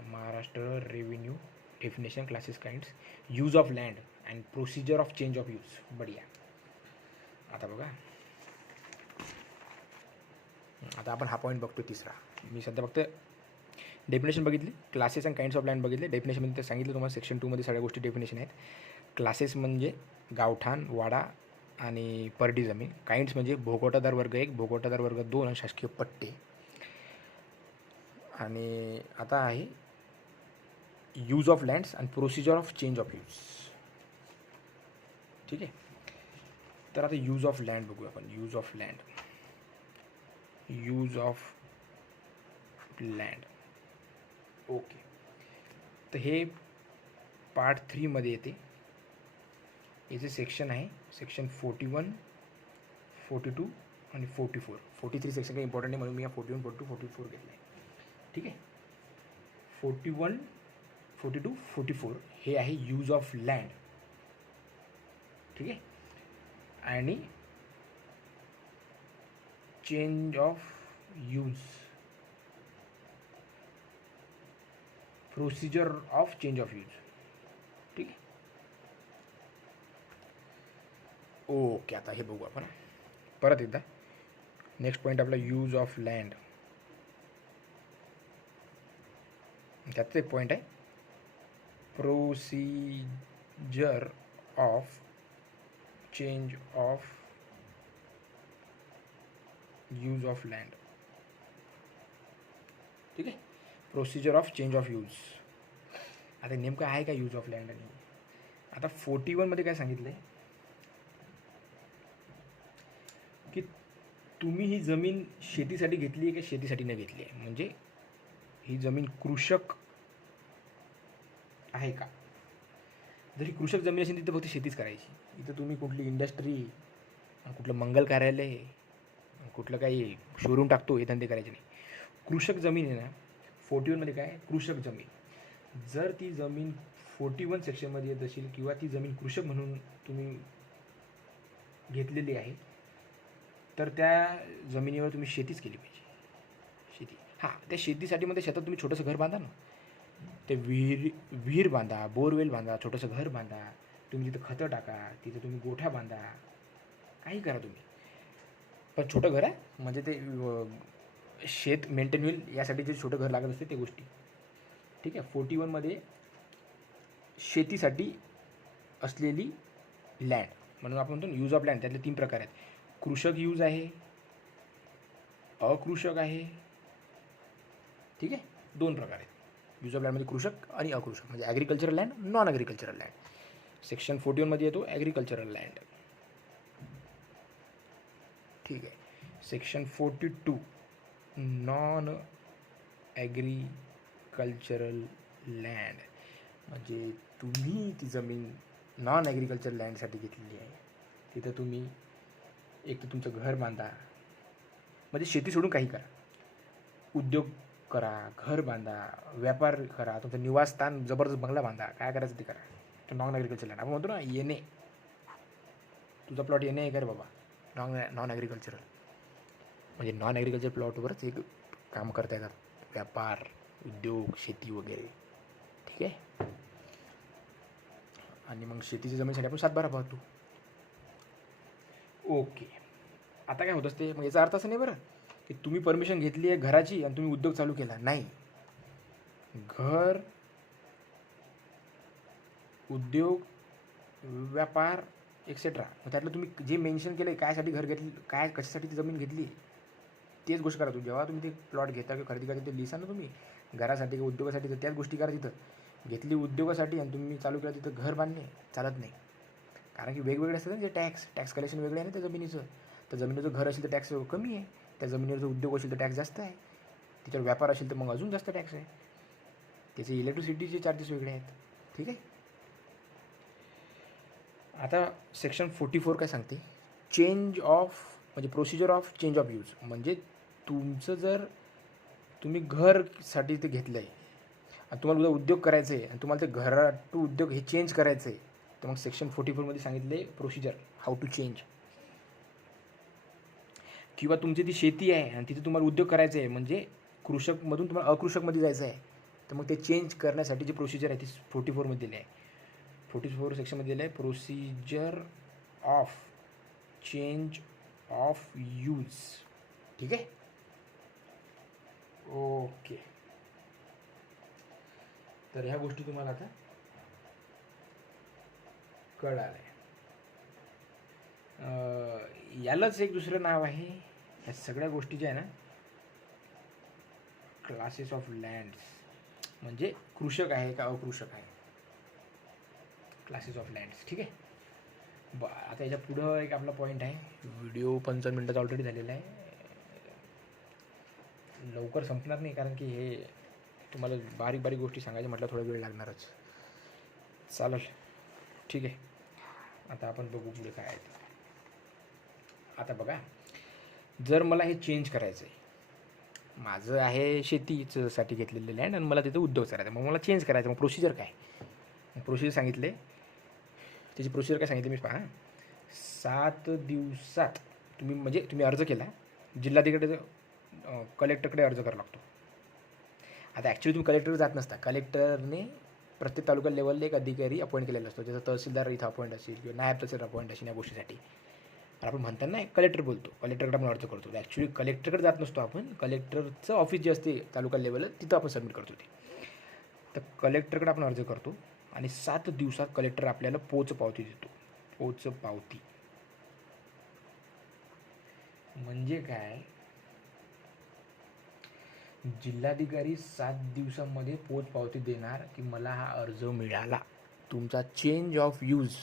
Maharashtra revenue, definition, classes, kinds, use of land and procedure of change of use. बढिया. आता बघा, आता आपण हा पॉईंट बघतो तिसरा. मी सध्या फक्त डेफिनेशन बघितली, classes and kinds of land बघितले. डेफिनेशनमध्ये ते सांगितलं तुम्हाला सेक्शन 2मध्ये सगळ्या गोष्टी डेफिनेशन आहेत. क्लासेस म्हणजे गावठाण, वाडा आणि परडी जमीन. काइंड्स म्हणजे भोगवटादार वर्ग 1, भोगवटादार वर्ग 2 आणि शासकीय पट्टे. आणि आता आहे use of lands and procedure of change of use. ठीक आहे. तर आता यूज ऑफ लँड बघूया आपण. Use of land, use of land. Okay. तर हे पार्ट 3मध्ये येते. याचे सेक्शन आहे सेक्शन 41, 42 आणि 44. 43 सेक्शन काही इम्पॉर्टंट नाही म्हणून मी या 41, 42, 44 घेतलं आहे. ठीक आहे. 41, 42, 44 हे आहे यूज ऑफ लँड. ठीक आहे. आणि change of use, procedure of change of use. ठीक आहे. ओके. आता हे बघू आपण परत एकदा. नेक्स्ट पॉईंट आपला यूज ऑफ लँड. त्यातच एक पॉईंट आहे procedure of change of use of land. ठीक आहे. Procedure of change of use. आता नेमकं आहे का यूज ऑफ लँड? आणि आता 41मध्ये काय सांगितलं आहे की तुम्ही ही जमीन शेतीसाठी घेतली आहे की शेतीसाठी न घेतली आहे. म्हणजे ही जमीन कृषक आहे का? जर ही कृषक जमीन असेल तिथं फक्त शेतीच करायची. इथं तुम्ही कुठली इंडस्ट्री, कुठलं मंगल कार्यालय, कुठलं काही शोरूम टाकतो हे धंदे करायचे नाही. कृषक जमीन आहे ना, 41मध्ये काय कृषक जमीन. जर ती जमीन 41 सेक्शनमध्ये येत असेल किंवा ती जमीन कृषक म्हणून तुम्ही घेतलेली आहे तर त्या जमिनीवर तुम्ही शेतीच केली पाहिजे. शेती, हां, त्या शेतीसाठी मग त्या शेतात तुम्ही छोटंसं घर बांधा ना. ते विहीर बांधा, बोरवेल बांधा, छोटंसं घर बांधा. तुम्ही तिथं खतं टाका, तिथं तुम्ही गोठा बांधा, काही करा तुम्ही. पण छोटं घर आहे म्हणजे ते शेत मेंटेन होईल यासाठी जे छोटं घर लागत असते ते गोष्टी. ठीक आहे. 41मध्ये शेतीसाठी असलेली लँड म्हणून आपण म्हणतो यूज ऑफ लँड. त्यातले 3 प्रकार आहेत. कृषक यूज आहे, अकृषक आहे. ठीक आहे. 2 प्रकार आहेत यूज ऑफ लँडमध्ये, कृषक आणि अकृषक. म्हणजे agricultural land, non agricultural land. Section 41मध्ये येतो ॲग्रिकल्चरल लँड. ठीक आहे. Section 42 non agricultural land. म्हणजे तुम्ही ती जमीन नॉन ॲग्रिकल्चर लँडसाठी घेतलेली आहे. तिथं तुम्ही एक तर तुमचं घर बांधा, म्हणजे शेती सोडून काही करा, उद्योग करा, घर बांधा, व्यापार करा, तुमचं निवासस्थान जबरदस्त बंगला बांधा, काय करायचं ते करा. तर नॉन ॲग्रिकल्चर लँड आपण म्हणतो ना. येणे, तुझा प्लॉट येणे आहे का रे बाबा, नॉन ॲग्रिकल्चरल. म्हणजे नॉन ॲग्रिकल्चर प्लॉटवरच एक काम करता येतात, व्यापार, उद्योग, शेती वगैरे. ठीक आहे. आणि मग शेतीच्या जमिनीसाठी आपण 7/12 पाहतो. ओके. आता काय होत असते मग, याचा अर्थ असं नाही बरं की तुम्ही परमिशन घेतली आहे घराची आणि तुम्ही उद्योग चालू केला. नाही. घर, उद्योग, व्यापार एक्सेट्रा, त्यातलं तुम्ही जे मेन्शन केलं आहे कायसाठी घर घेतली, काय कशासाठी ती जमीन घेतली, तेच गोष्ट करा. जेव्हा तुम्ही ते प्लॉट घेता किंवा खरेदी करता ते लिहिसा ना तुम्ही, घरासाठी किंवा उद्योगासाठी, तर त्याच गोष्टी करा. तिथं घेतली उद्योगासाठी आणि तुम्ही चालू केलं तिथं घर बांधणे चालत नाही. कारण की वेगवेगळे असतात ना जे टॅक्स कलेक्शन वेगळे आहे ना त्या जमिनीचं. तर जमिनीचं घर असेल तर टॅक्स कमी आहे, त्या जमिनीवर जर उद्योग असेल तर टॅक्स जास्त आहे, त्याच्यावर व्यापार असेल तर मग अजून जास्त टॅक्स आहे. त्याचे इलेक्ट्रिसिटीचे चार्जेस वेगळे आहेत. ठीक आहे. आता सेक्शन 44 काय सांगते, चेंज ऑफ म्हणजे procedure of change of use. म्हणजे तुमचं जर तुम्ही घरसाठी ते घेतलं आहे आणि तुम्हाला उद्या उद्योग करायचं आहे आणि तुम्हाला ते घर टू उद्योग हे चेंज करायचं आहे, तर मग सेक्शन 44मध्ये सांगितले प्रोसिजर हाऊ टू चेंज. किंवा तुमची ती शेती आहे आणि तिथे तुम्हाला उद्योग करायचा आहे, म्हणजे कृषकमधून तुम्हाला अकृषकमध्ये जायचं आहे, तर मग ते चेंज करण्यासाठी जी प्रोसिजर आहे ती 44मध्ये दिली आहे. 44 सेक्शनमध्ये दिलं आहे procedure of change of use. ठीक आहे. ओके. तर ह्या गोष्टी तुम्हाला आता कळाल्या. यालाच एक दुसरं नाव आहे या सगळ्या गोष्टी ज्या आहे ना, क्लासेस ऑफ लँड्स. म्हणजे कृषक आहे का अकृषक आहे, क्लासेस ऑफ लँड्स. ठीक आहे. आता याच्या पुढं एक आपला पॉईंट आहे. व्हिडिओ 55 मिनिटाचा ऑलरेडी झालेला आहे, लवकर संपणार नाही, कारण की हे तुम्हाला बारीक बारीक गोष्टी सांगायच्या म्हटलं थोडा वेळ लागणारच. चालेल. ठीक आहे. आता आपण बघू पुढे काय आहे. आता बघा, जर मला हे चेंज करायचं आहे, माझं आहे शेतीचं साठी घेतलेलं लँड आणि मला तिथं उद्योग करायचा, मग मला चेंज करायचं, मग प्रोसिजर काय. मग प्रोसिजर सांगितले, त्याची प्रोसिजर काय सांगितली मी पहा. 7 दिवसात तुम्ही, म्हणजे तुम्ही अर्ज केला, जिल्हाधिकारी कलेक्टरकडे अर्ज करावा लागतो. आता ॲक्च्युली तुम्ही कलेक्टरकडे जात नसता, कलेक्टरने प्रत्येक तालुका लेवलला एक अधिकारी अपॉइंट केलेला असतो, जसं तहसीलदार इथं अपॉइंट असेल किंवा नायब तहसीलदार अपॉइंट असेल या गोष्टीसाठी. आपण म्हणताना कलेक्टर बोलतो, कलेक्टरकडे आपण अर्ज करतो. ॲक्च्युली कलेक्टरकडे जात नसतो आपण, कलेक्टरचं ऑफिस जे असते तालुका लेवलला तिथं आपण सबमिट करतो ते. तर कलेक्टरकडे आपण अर्ज करतो आणि 7 दिवसात कलेक्टर आपल्याला पोचपावती देतो. पोचपावती म्हणजे काय, जिल्हाधिकारी 7 दिवसामध्ये पोचपावती देणार की मला हा अर्ज मिळाला. तुमचा चेंज ऑफ यूज,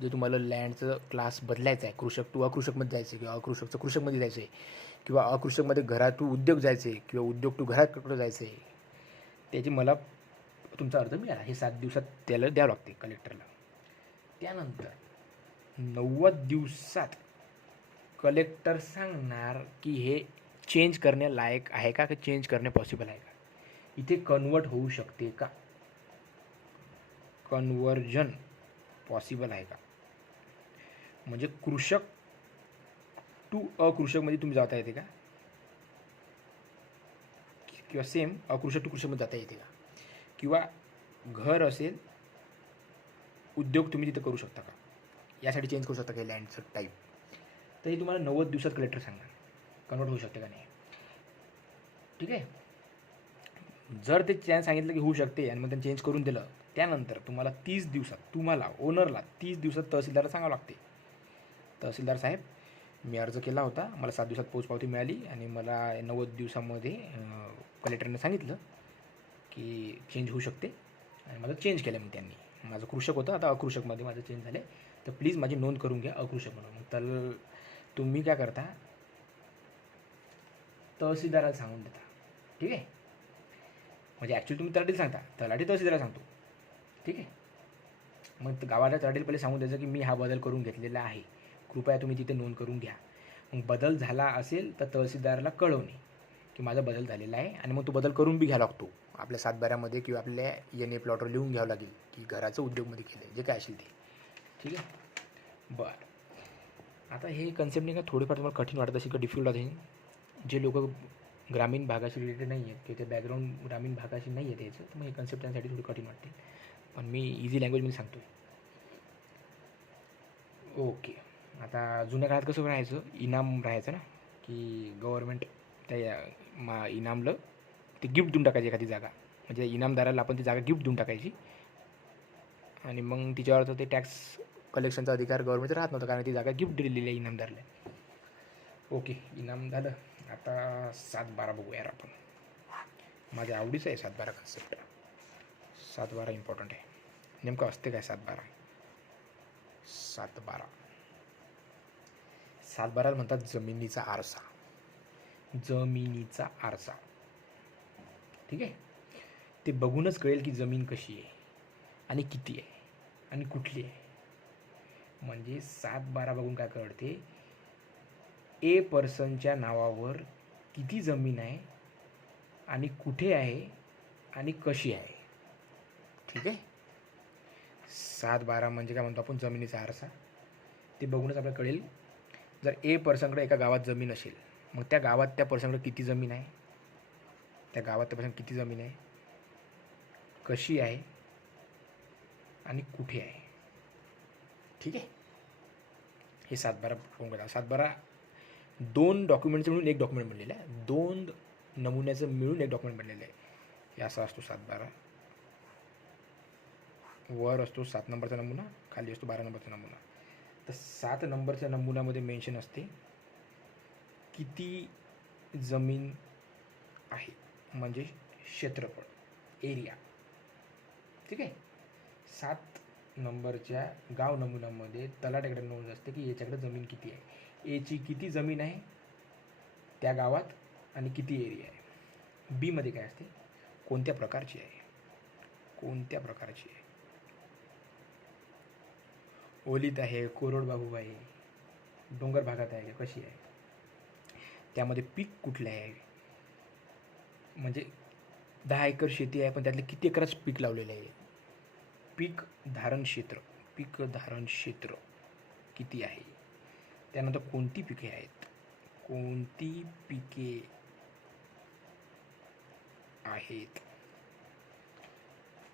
जे तुम्हाला लँडचं क्लास बदलायचा आहे, कृषक टू अकृषकमध्ये जायचं आहे किंवा अकृषकचं कृषकमध्ये जायचं आहे किंवा अकृषकमध्ये घरात टू उद्योग जायचं आहे किंवा उद्योग टू घरात कुठं जायचं आहे, त्याची मला तुमचा अर्ज मिळाला. हे 7 दिवसात त्याला द्यावं लागते कलेक्टरला. त्यानंतर 90 दिवसात कलेक्टर सांगणार की हे चेंज करण्यालायक आहे का, की चेंज करणे पॉसिबल आहे का, इथे कन्वर्ट होऊ शकते का, कन्वर्जन पॉसिबल आहे का. म्हणजे कृषक टू अकृषकमध्ये तुम्ही जाता येते का, किंवा सेम अकृषक टू कृषकमध्ये जाता येते का, किंवा घर असेल उद्योग तुम्ही तिथे करू शकता का, यासाठी चेंज करू शकता का लँडचं टाईप. तर हे तुम्हाला 90 दिवसात कलेक्टर सांगणार कन्वर्ट होऊ शकते का नाही. ठीक आहे. जर ते त्याने सांगितलं की होऊ शकते आणि मग त्यांनी चेंज करून दिलं, त्यानंतर तुम्हाला 30 दिवसात, तुम्हाला ओनरला 30 दिवसात तहसीलदारला सांगावं लागते, तहसीलदार साहेब मी अर्ज केला होता, मला 7 दिवसात पोचपावती मिळाली आणि मला 90 दिवसामध्ये कलेक्टरने सांगितलं की चेंज होऊ शकते आणि माझं चेंज केलं. मग त्यांनी, माझं कृषक होतं आता अकृषकमध्ये माझं चेंज झालं, तर प्लीज माझी नोंद करून घ्या अकृषक म्हणून. मग तर तुम्ही काय करता, तहसीलदाराला सांगून देता. ठीक आहे. म्हणजे ॲक्च्युली तुम्ही तलाठीला सांगता, तलाठी तहसीलदाराला सांगतो. ठीक आहे. मग गावाला तलाठीला पहिले सांगून द्यायचं की मी हा बदल करून घेतलेला आहे, कृपया तुम्ही तिथे नोंद करून घ्या. मग बदल झाला असेल तर तहसीलदाराला कळवणे की माझा बदल झालेला आहे, आणि मग तो बदल करून बी घ्यावा लागतो आपल्या 7/12मध्ये किंवा आपल्या NA प्लॉटवर लिहून घ्यावं लागेल की घराचं उद्योगमध्ये केलं आहे, जे काय असेल ते. ठीक आहे. बरं. आता हे कन्सेप्ट नाही का थोडीफार तुम्हाला कठीण वाटत असेल का डिफिकल्ट असेल, जे लोक ग्रामीण भागाशी रिलेटेड नाही आहेत किंवा ते बॅकग्राऊंड ग्रामीण भागाशी नाही आहे त्याचं, तर मग हे कन्सेप्ट त्यांसाठी थोडी कठीण वाटते, पण मी इझी लँग्वेजमध्ये सांगतो आहे. ओके. आता जुन्या काळात कसं राहायचं, इनाम राहायचं ना, की गव्हर्नमेंट त्या इनामलं ते गिफ्ट देऊन टाकायची एखादी जागा, म्हणजे इनामदाराला आपण ती जागा गिफ्ट देऊन टाकायची आणि मग तिच्यावर ते टॅक्स कलेक्शनचा अधिकार गव्हर्नमेंटचा राहत नव्हता, कारण ती जागा गिफ्ट दिलेली आहे इनामदारला. ओके. इनाम झालं. आता 7/12 बघूया यार आपण. माझ्या आवडीचं आहे 7/12 कन्सेप्ट. 7/12 इम्पॉर्टंट आहे. नेमकं असते काय 7/12. 7/12 7/12 म्हणतात जमिनीचा आरसा. जमिनीचा आरसा. ठीक आहे. ते बघूनच कळेल की जमीन कशी आहे आणि किती आहे आणि कुठली आहे. म्हणजे 7/12 बघून काय कळते, ए पर्सनच्या नावावर किती जमीन आहे आणि कुठे आहे आणि कशी आहे. ठीक आहे. 7/12 म्हणजे काय म्हणतो आपण, जमिनीचा आरसा. ते बघूनच आपल्याला कळेल, जर ए पर्सनकडे एका गावात जमीन असेल, मग त्या गावात त्या पर्सनकडे किती जमीन आहे, त्या गावात त्या पर्सन किती जमीन आहे, कशी आहे आणि कुठे आहे. ठीक आहे. हे 7/12 फोन करा. 7/12 2 डॉक्युमेंटचं मिळून एक डॉक्युमेंट बनलेलं आहे, 2 नमुन्याचं मिळून एक डॉक्युमेंट बनलेलं आहे. हे असा असतो 7/12. वर असतो 7 नंबरचा नमुना, खाली असतो 12 नंबरचा नमुना. तर 7 नंबरच्या नमुन्यामध्ये मेन्शन असते किती जमीन आहे, म्हणजे क्षेत्रफळ, एरिया. ठीक आहे. 7 नंबरच्या गाव नमुन्यामध्ये तलाट्याकडे नोंद असते की याच्याकडे जमीन किती आहे, एची किती जमीन आहे त्या गावात आणि किती एरिया आहे. बीमध्ये काय असते, कोणत्या प्रकारची आहे, कोणत्या प्रकारची आहे, ओलीत आहे, कोरडवाहू आहे, डोंगर भागात आहे, कशी आहे, त्यामध्ये पीक कुठलं आहे, म्हणजे 10 एकर शेती आहे पण त्यातले किती एकरच पीक लावलेलं आहे, पीक धारण क्षेत्र किती आहे, त्यानंतर कोणती पिके आहेत, कोणती पिके आहेत,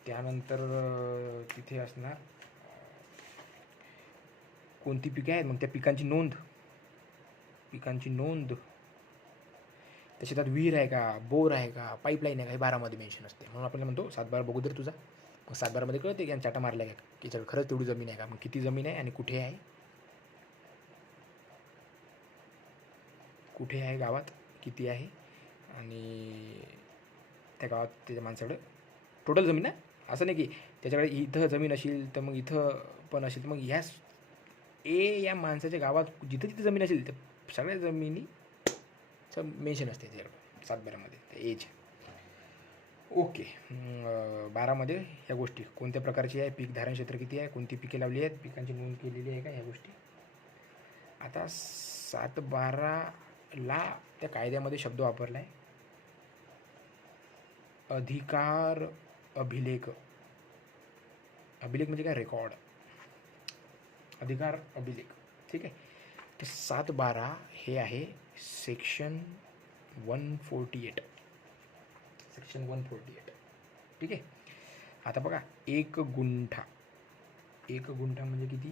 त्यानंतर तिथे असणार कोणती पिके आहेत, मग त्या पिकांची नोंद, त्याच्या त्यात विहीर आहे का, बोर आहे का, पाईपलाईन आहे का, हे 12मध्ये मेन्शन असते. म्हणून आपण म्हणतो 7/12 बघू तर तुझा. मग 7/12मध्ये कळते की चाटा मारला आहे का, की त्याच्याकडे खरंच तेवढी जमीन आहे का, मग किती जमीन आहे आणि कुठे आहे, कुठे आहे गावात किती आहे, आणि त्या गावात त्याच्या माणसाकडे टोटल जमीन आहे. असं नाही की त्याच्याकडे इथं जमीन असेल तर मग इथं पण असेल, तर मग ह्या या माणसाच्या गावात जिथं जिथं जमीन असेल तर सगळ्या जमिनीचं मेन्शन असते त्याच्याकडं 7/12मध्ये, त्या एज. ओके. 12मध्ये ह्या गोष्टी कोणत्या प्रकारची आहे, पीक धारण क्षेत्र किती आहे, कोणती पिके लावली आहेत, पिकांची नोंद केलेली आहे का, ह्या गोष्टी. आता 7/12ला त्या कायद्यामध्ये शब्द वापरला आहे अधिकार अभिलेख. म्हणजे काय, रेकॉर्ड, अधिकार अभिलेख. ठीक आहे. ते 7/12 हे आहे सेक्शन 148. ठीक आहे. आता बघा, एक गुंठा म्हणजे किती,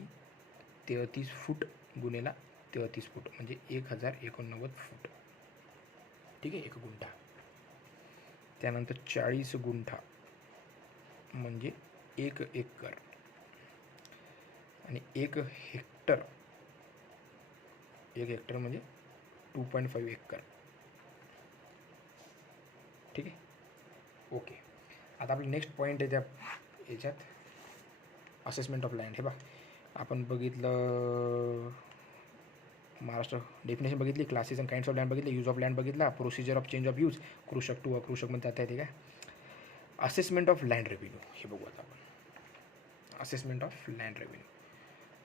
33 फूट गुणेला 33 फूट म्हणजे 1089 फूट. ठीक आहे, एक गुंठा. त्यानंतर 40 गुंठा म्हणजे 1 एकर, आणि 1 हेक्टर म्हणजे 2.5 एकर. ठीक आहे. ओके. आता आपलं नेक्स्ट पॉईंट आहे त्या याच्यात, असेसमेंट ऑफ लँड. हे बघा, आपण बघितलं महाराष्ट्र डेफिनेशन बघितली, classes and kinds of land बघितले, यूज ऑफ लँड बघितला, procedure of change of use, कृषक टू अकृषक मध्ये जाता येते का. असेसमेंट ऑफ लँड रेव्हेन्यू हे बघू आता आपण. Assessment of land revenue,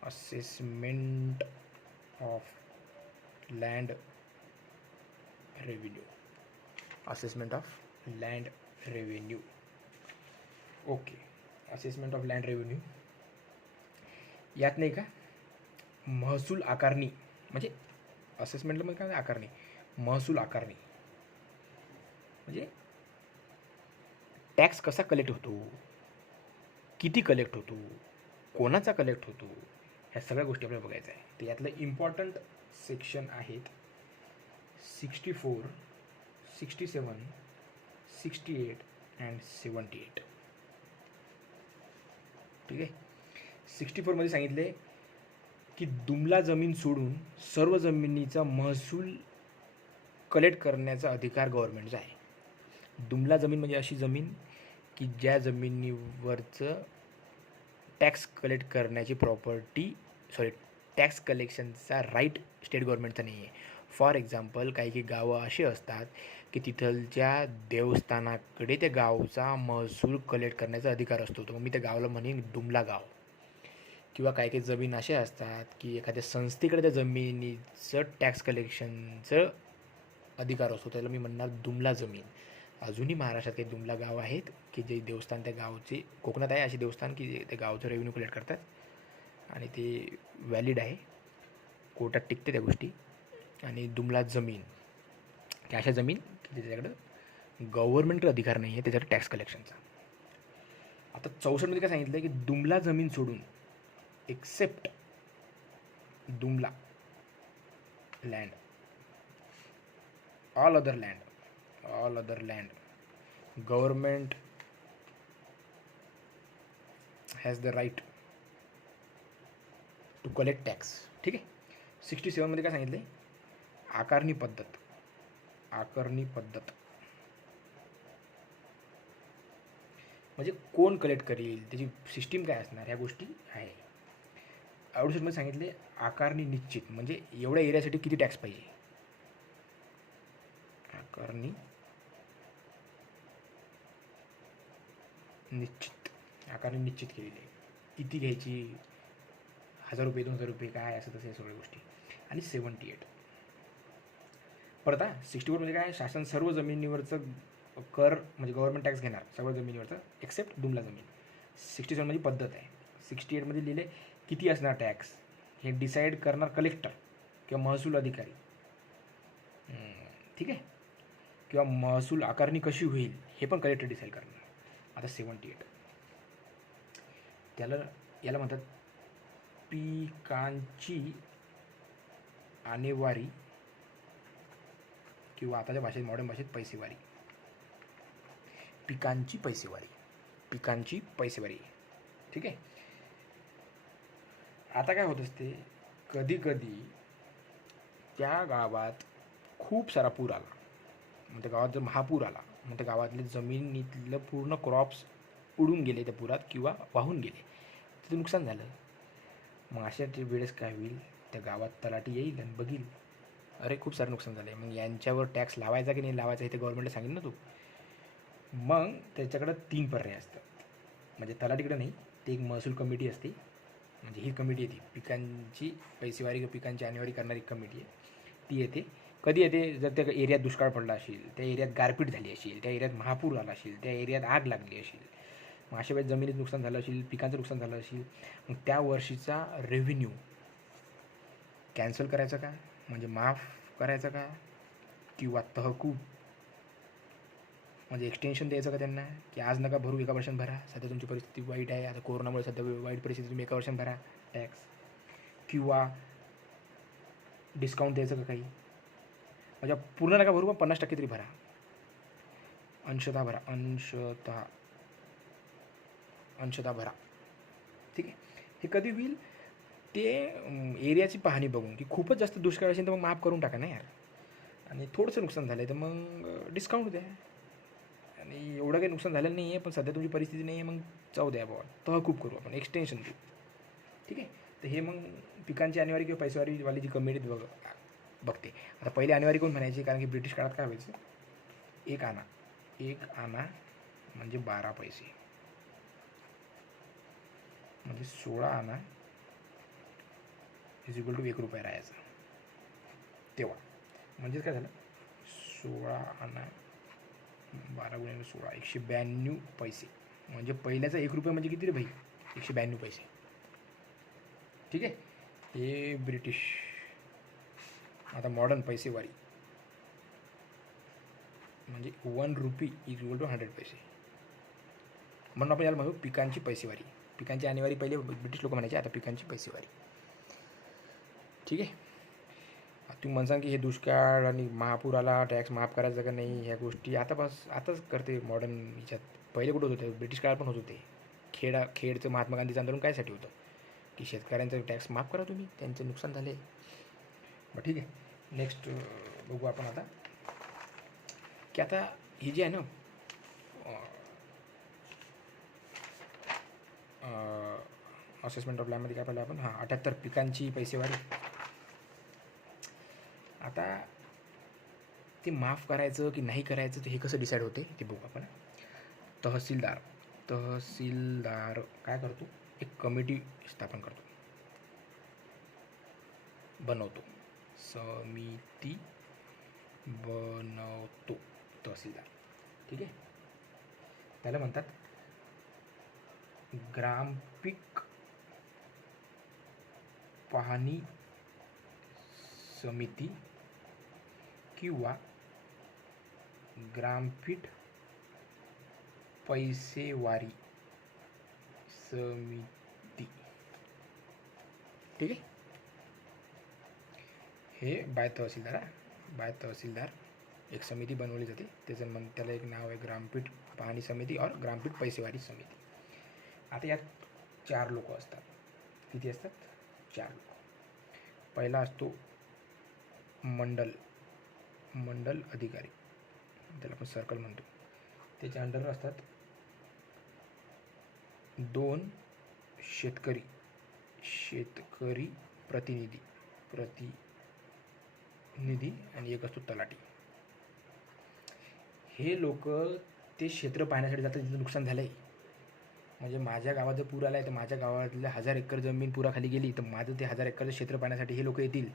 assessment of land revenue, assessment of land revenue. Okay. Assessment of land revenue यात नाही का, महसूल आकारणी, म्हणजे असेसमेंटला म्हणजे काय, आकारणी, महसूल आकारणी म्हणजे टॅक्स कसा कलेक्ट होतो, किती कलेक्ट होतो, कोणाचा कलेक्ट होतो, ह्या सगळ्या गोष्टी आपल्याला बघायचं आहे. तर यातलं इम्पॉर्टंट सेक्शन आहेत 64, 67, 68 अँड 78. ठीक आहे. 64मध्ये सांगितले की दुमला जमीन सोडून सर्व जमिनीचा महसूल कलेक्ट करण्याचा अधिकार गव्हर्नमेंटचा आहे. दुमला जमीन म्हणजे अशी जमीन की ज्या जमिनीवरचं टॅक्स कलेक्ट करण्याची टॅक्स कलेक्शनचा राईट स्टेट गव्हर्नमेंटचा नाही आहे. फॉर एक्झाम्पल, काही गावं अशी असतात की तिथलच्या देवस्थानाकडे त्या गावचा महसूल कलेक्ट करण्याचा अधिकार असतो, तर मग मी त्या गावाला म्हणेन दुमला गाव. किंवा काही जमीन अशा असतात की एखाद्या संस्थेकडे त्या जमिनीचं टॅक्स कलेक्शनचं अधिकार असतो, त्याला मी म्हणणार दुमला जमीन. अजूनही महाराष्ट्रात काही दुमला गाव आहेत की जे देवस्थान त्या गावचे, कोकणात आहे असे देवस्थान की जे त्या गावचं रेव्हेन्यू कलेक्ट करतात आणि ते व्हॅलिड आहे, कोर्टात टिकते त्या गोष्टी. आणि दुमला जमीन, की अशा जमीन की ज्याच्याकडं गव्हर्नमेंट अधिकार नाही आहे त्याच्याकडे टॅक्स कलेक्शनचा. आता 64मध्ये काय सांगितलं की दुमला जमीन सोडून एक्सेप्ट दुमला land, all other land government has the right to collect tax. ठीक आहे. 67मध्ये काय सांगितलं आहे, आकारणी पद्धत म्हणजे कोण कलेक्ट करेल, त्याची सिस्टीम काय असणार, ह्या गोष्टी आहे. 68मध्ये सांगितले आकारणी निश्चित, म्हणजे एवढ्या एरियासाठी किती टॅक्स पाहिजे, आकारणी निश्चित केलेली आहे, किती घ्यायची, 1000 रुपये 2000 रुपये काय असं तसं, या सगळ्या गोष्टी. आणि 78 परत 64 म्हणजे काय, शासन सर्व जमिनीवरचं कर म्हणजे गव्हर्नमेंट टॅक्स घेणार सर्व जमिनीवरचं एक्सेप्ट दुमला जमीन. 67 मध्ये पद्धत आहे. 68मध्ये लिहिले किती असणार टॅक्स हे डिसाईड करणार कलेक्टर किंवा महसूल अधिकारी. ठीक आहे. किंवा महसूल आकारणी कशी होईल हे पण कलेक्टर डिसाईड करणार. आता 78 याला म्हणतात पिकांची आणेवारी किंवा आताच्या भाषेत मॉडर्न भाषेत पैसेवारी. पिकांची पैसेवारी. ठीक आहे. आता काय होत असते, कधी त्या गावात खूप सारा पूर आला, मग त्या गावात जर महापूर आला मग त्या गावातले जमिनीतलं पूर्ण क्रॉप्स उडून गेले त्या पुरात किंवा वाहून गेले, त्याचं नुकसान झालं. मग अशा वेळेस काय होईल, त्या गावात तलाठी येईल आणि बघील अरे खूप सारं नुकसान झालं आहे, मग यांच्यावर टॅक्स लावायचा की नाही लावायचा हे ते गव्हर्नमेंटला सांगेल ना तू. मग त्याच्याकडं 3 पर्याय असतात. म्हणजे तलाठीकडे नाही, ते एक महसूल कमिटी असते, म्हणजे ही कमिटी येते पिकांची पैसेवारी किंवा पिकांची आणेवारी करणारी कमिटी आहे, ती येते. कधी येते, जर त्या एरियात दुष्काळ पडला असेल, त्या एरियात गारपीट झाली असेल, त्या एरियात महापूर आला असेल, त्या एरियात आग लागली असेल, मग अशा वेळेस जमिनीत नुकसान झालं असेल, पिकांचं नुकसान झालं असेल, मग त्या वर्षीचा रेव्हेन्यू कॅन्सल करायचा का, म्हणजे माफ करायचं का, किंवा तहकूब म्हणजे एक्सटेन्शन द्यायचं का त्यांना, की आज नका भरू, एका वर्षात भरा, सध्या तुमची परिस्थिती वाईट आहे, आता कोरोनामुळे सध्या वाईट परिस्थिती, तुम्ही एका वर्षात भरा टॅक्स, किंवा डिस्काउंट द्यायचं का काही, म्हणजे पूर्ण नका भरू पण 50% तरी भरा, अंशतः भरा. ठीक आहे. हे कधी होईल, ते एरियाची पाहणी बघून, की खूपच जास्त दुष्काळ असेल तर मग माफ करून टाका ना यार, आणि थोडंसं नुकसान झालं आहे तर मग डिस्काउंट द्या, आणि एवढं काही नुकसान झालेलं नाही आहे पण सध्या तुमची परिस्थिती नाही आहे, मग जाऊ द्या बाबा, तहकूब करू आपण, एक्सटेन्शन देऊ. ठीक आहे. तर हे मग पिकांची आणेवारी किंवा पैसेवारीवाली जी कमिटी बघते. आता पहिले आणेवारी कोण म्हणायची, कारण की ब्रिटिश काळात काय व्हायचं, एक आना म्हणजे 12 पैसे, म्हणजे 16 आना इज इक्वल टू 1 रुपया राहायचा तेव्हा. म्हणजेच काय झालं, 16 आना 12 गुणिले 16 192 पैसे, म्हणजे पहिल्याचा 1 रुपया म्हणजे किती रे भाई, 192 पैसे. ठीक आहे. हे ब्रिटिश. आता मॉडर्न पैसेवारी म्हणजे 1 रुपी इज इक्वल टू 100 पैसे, म्हणून आपण याला म्हणू पिकांची पैसेवारी. पिकांची आणेवारी पहिले ब्रिटिश लोक म्हणायचे, आता पिकांची पैसेवारी. ठीक आहे. तुम्ही म्हणसान की हे दुष्काळ आणि महापूर आला, टॅक्स माफ करायचं का नाही, ह्या गोष्टी आताच करते मॉडर्न ह्याच्यात. पहिले कुठं होते, ब्रिटिश काळात पण होत होते. खेडचं महात्मा गांधीचं आंदोलन कायसाठी होतं, की शेतकऱ्यांचं टॅक्स माफ करा तुम्ही, त्यांचं नुकसान झाले. बरं ठीक आहे. नेक्स्ट बघू आपण आता, की आता ही जी आहे ना असेसमेंट ऑफ लँडमध्ये काय पाहिलं आपण, 78 पिकांची पैसेवारी. आता ते माफ करायचं की नाही करायचं, हे कसं डिसाईड होते ते बघू आपण. तहसीलदार काय करतो, एक कमिटी स्थापन करतो, बनवतो, समिती बनवतो तहसीलदार. ठीक आहे. त्याला म्हणतात ग्रामपीक पाहणी समिती किंवा ग्रामपीठ पैसेवारी समिती. ठीक आहे. हे बाय तहसीलदार एक समिती बनवली जाते. त्याला एक नाव आहे ग्रामपीठ पाहणी समिती और ग्रामपीठ पैसेवारी समिती. आता यात 4 लोक असतात. किती असतात? 4 लोक. पहिला असतो मंडल अधिकारी, त्याला आपण सर्कल म्हणतो. त्याच्या अंडर असतात 2 शेतकरी प्रतिनिधी आणि एक असतो तलाठी. हे लोक ते क्षेत्र पाहण्यासाठी जातात जिथं नुकसान झालं आहे. म्हणजे माझ्या गावात जर पूर आला आहे तर माझ्या गावातल्या 1000 एकर जमीन पुराखाली गेली तर माझं ते 1000 एकरचं क्षेत्र पाहण्यासाठी हे लोक येतील.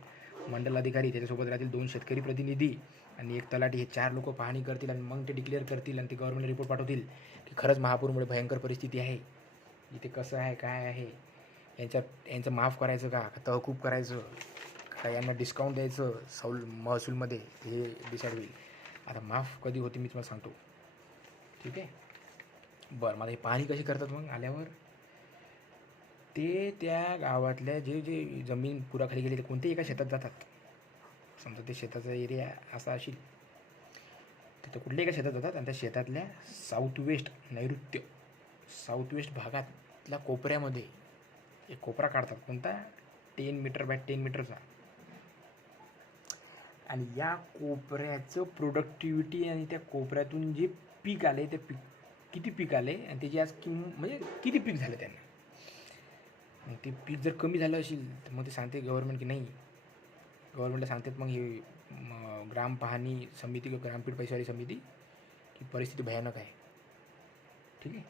मंडल अधिकारी, त्याच्यासोबत राहतील 2 शेतकरी प्रतिनिधी आणि एक तलाठी. हे 4 लोक पाहणी करतील आणि मग ते डिक्लेअर करतील आणि ते गव्हर्नमेंटला रिपोर्ट पाठवतील की खरंच महापूरमुळे भयंकर परिस्थिती आहे, इथे कसं आहे काय आहे, यांचं माफ करायचं का तहकूब करायचं का यांना डिस्काउंट द्यायचं महसूलमध्ये, हे डिसाईड होईल. आता माफ कधी होते मी तुम्हाला सांगतो. ठीक आहे. बरं, मला हे पाहणी कशी करतात मग आल्यावर? ते त्या गावातल्या जे जमीन पुराखाली गेली ते कोणत्याही एका शेतात जातात. समजा ते शेताचा एरिया असा असेल तिथं कुठल्याही एका शेतात जातात आणि त्या शेतातल्या साऊथ वेस्ट भागातल्या कोपऱ्यामध्ये एक कोपरा काढतात. कोणता? 10 मीटर बाय 10 मीटरचा. आणि या कोपऱ्याचं प्रोडक्टिव्हिटी आणि त्या कोपऱ्यातून जे पीक आले ते किती पीक आले आणि त्याची आज म्हणजे किती पीक झालं त्यांना. मग ते पीक जर कमी झालं असेल तर मग ते सांगते गव्हर्नमेंट की नाही, गव्हर्नमेंटला सांगतात मग हे ग्राम पाहणी समिती किंवा ग्रामपीठ पैसेवारी समिती की परिस्थिती भयानक आहे. ठीक आहे.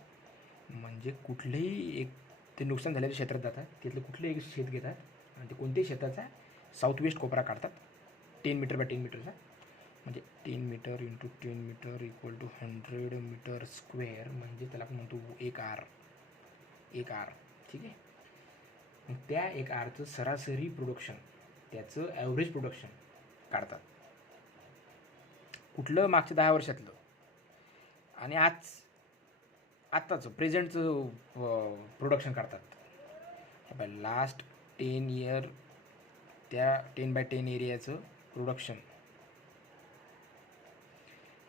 म्हणजे कुठलेही एक ते नुकसान झालेल्या क्षेत्रात जातात, तिथलं कुठलंही एक शेत घेतात आणि ते कोणत्याही शेताचा साऊथ वेस्ट कोपरा काढतात 10 मीटर बाय 10 मीटरचा. म्हणजे 10 metre into 10 metre equal to 100 metre square, म्हणजे त्याला आपण म्हणतो 1 आर. ठीक आहे. मग त्या 1 आरचं सरासरी प्रोडक्शन, त्याचं ॲव्हरेज प्रोडक्शन काढतात. कुठलं? मागच्या 10 वर्षातलं आणि आत्ताचं प्रेझेंटचं प्रोडक्शन काढतात. लास्ट 10 इयर त्या 10 बाय 10 एरियाचं प्रोडक्शन.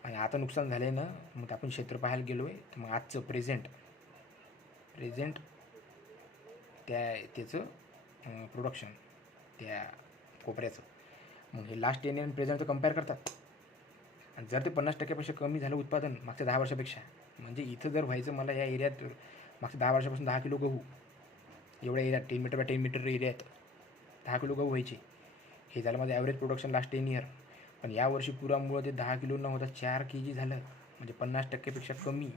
आणि आता नुकसान झालं आहे ना, मग आपण क्षेत्र पाहायला गेलो आहे तर मग आजचं प्रेझेंट त्याचं प्रोडक्शन त्या कोपऱ्याचं. मग हे लास्ट 10 इयर प्रेझेंटचं कंपेअर करतात. आणि जर ते 50% कमी झालं उत्पादन मागच्या 10 वर्षापेक्षा, म्हणजे इथं जर व्हायचं मला या एरियात मागच्या 10 वर्षापासून 10 किलो गहू, एवढ्या एरियात 10 मीटर बाय 10 मीटर एरियात 10 किलो गहू व्हायचे. हे झालं माझं ॲव्हरेज प्रोडक्शन लास्ट 10 इयर. पण यावर्षी पुरामुळं ते 10 किलो न होता 4 kg झालं. म्हणजे 50%पेक्षा कमी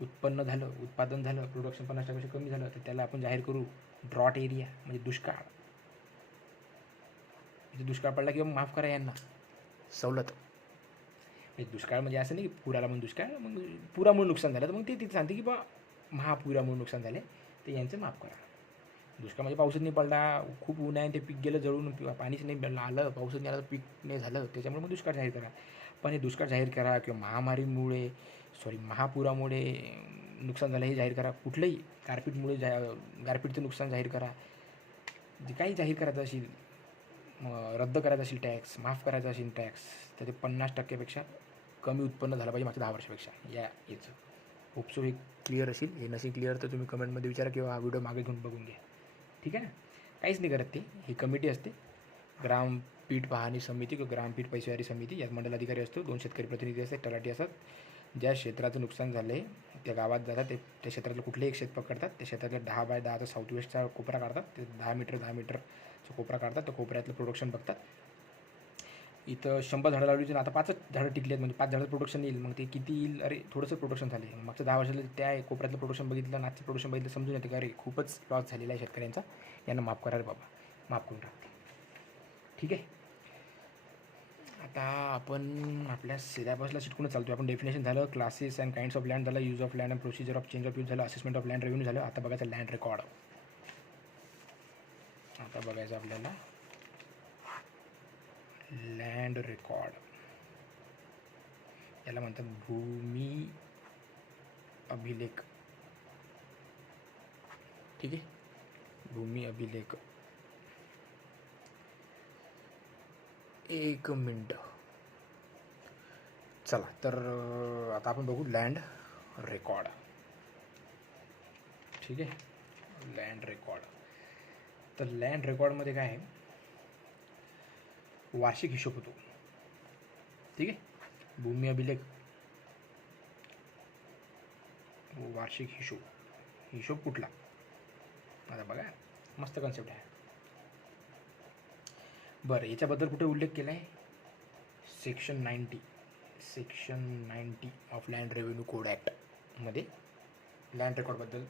उत्पन्न झालं, उत्पादन झालं, प्रोडक्शन 50% कमी झालं. तर त्याला आपण जाहीर करू ड्रॉट एरिया, म्हणजे दुष्काळ. म्हणजे दुष्काळ पडला किंवा माफ करा यांना सवलत. म्हणजे दुष्काळ म्हणजे असं नाही की पुराला म्हणून दुष्काळ, मग पुरामुळे नुकसान झालं तर मग ते तिथे सांगते की बा महापुरामुळे नुकसान झाले तर यांचं माफ करा. दुष्काळ म्हणजे पाऊसच नाही पडला, खूप ऊन आहे, ते पीक गेलं जळून, पाणीच नाही आलं, पाऊसच नाही आलं, पीक नाही झालं, त्याच्यामुळे मग दुष्काळ जाहीर करा. पण हे दुष्काळ जाहीर करा किंवा महापुरामुळे नुकसान झालं हे जाहीर करा, कुठलंही गारपीटचं नुकसान जाहीर करा, जे काही जाहीर करायचं असेल, रद्द करायचं असेल टॅक्स, माफ करायचं असेल टॅक्स, तर ते 50%पेक्षा कमी उत्पन्न झालं पाहिजे मागच्या 10 वर्षापेक्षा. याचं होपसो हे क्लिअर असेल. हे नसेल क्लिअर तर तुम्ही कमेंटमध्ये विचारा किंवा हा व्हिडिओ मागे घेऊन बघून घ्या. ठीक आहे ना. काहीच नाही करत ते. ही कमिटी असते ग्रामपीठ पाहणी समिती किंवा ग्रामपीठ पैसेवारी समिती. यात मंडल अधिकारी असतो, 2 शेतकरी प्रतिनिधी असतात, तलाठी असतात. ज्या क्षेत्राचं नुकसान झालं आहे त्या गावात जातात, त्या क्षेत्रातलं कुठलंही एक शेत पकडतात, त्या क्षेत्रातलं 10 बाय 10चा साऊथ वेस्टचा कोपरा काढतात, ते 10 मीटरचा कोपरा काढतात, त्या कोपऱ्यातलं प्रोडक्शन बघतात. इथं 100 झाडं लावली तर आता 5 झाडं टिकली आहेत, म्हणजे 5 झाडाचं प्रोडक्शन येईल. मग ते किती येईल? अरे थोडंसं प्रोडक्शन झाले. मागच्या 10 वर्षाला त्या कोपऱ्यातलं प्रोडक्शन बघितलं, आजचं प्रोडक्शन बघितलं, समजून येते का अरे खूपच लॉस झालेला आहे शेतकऱ्यांचा, यांना माफ करा रे बाबा, माफ करून टाकते. ठीक आहे. आता आपण आपल्या सिलेबसला चिटकून चालतो. आपण डेफिनेशन झालं, classes and kinds of land झालं, use of land and procedure of change of use झालं, असेसमेंट ऑफ लँड रेव्हेन्यू झालं. आता बघायचं लँड रेकॉर्ड. आता बघायचं आपल्याला लँड रेकॉर्ड. याला म्हणतात भूमी अभिलेख. ठीक आहे, भूमी अभिलेख. एक मिनटं. चला तर आता आपण बघू लँड रेकॉर्ड. ठीक आहे, लँड रेकॉर्ड. तर लँड रेकॉर्डमध्ये काय आहे, वार्षिक हिशोब होतो. ठीक आहे, भूमी अभिलेख, वार्षिक हिशोब. हिशोब कुठला, आता बघा मस्त कन्सेप्ट आहे. बरं, याच्याबद्दल कुठे उल्लेख केला आहे, section 90 of land revenue code ॲक्टमध्ये लँड रेकॉर्डबद्दल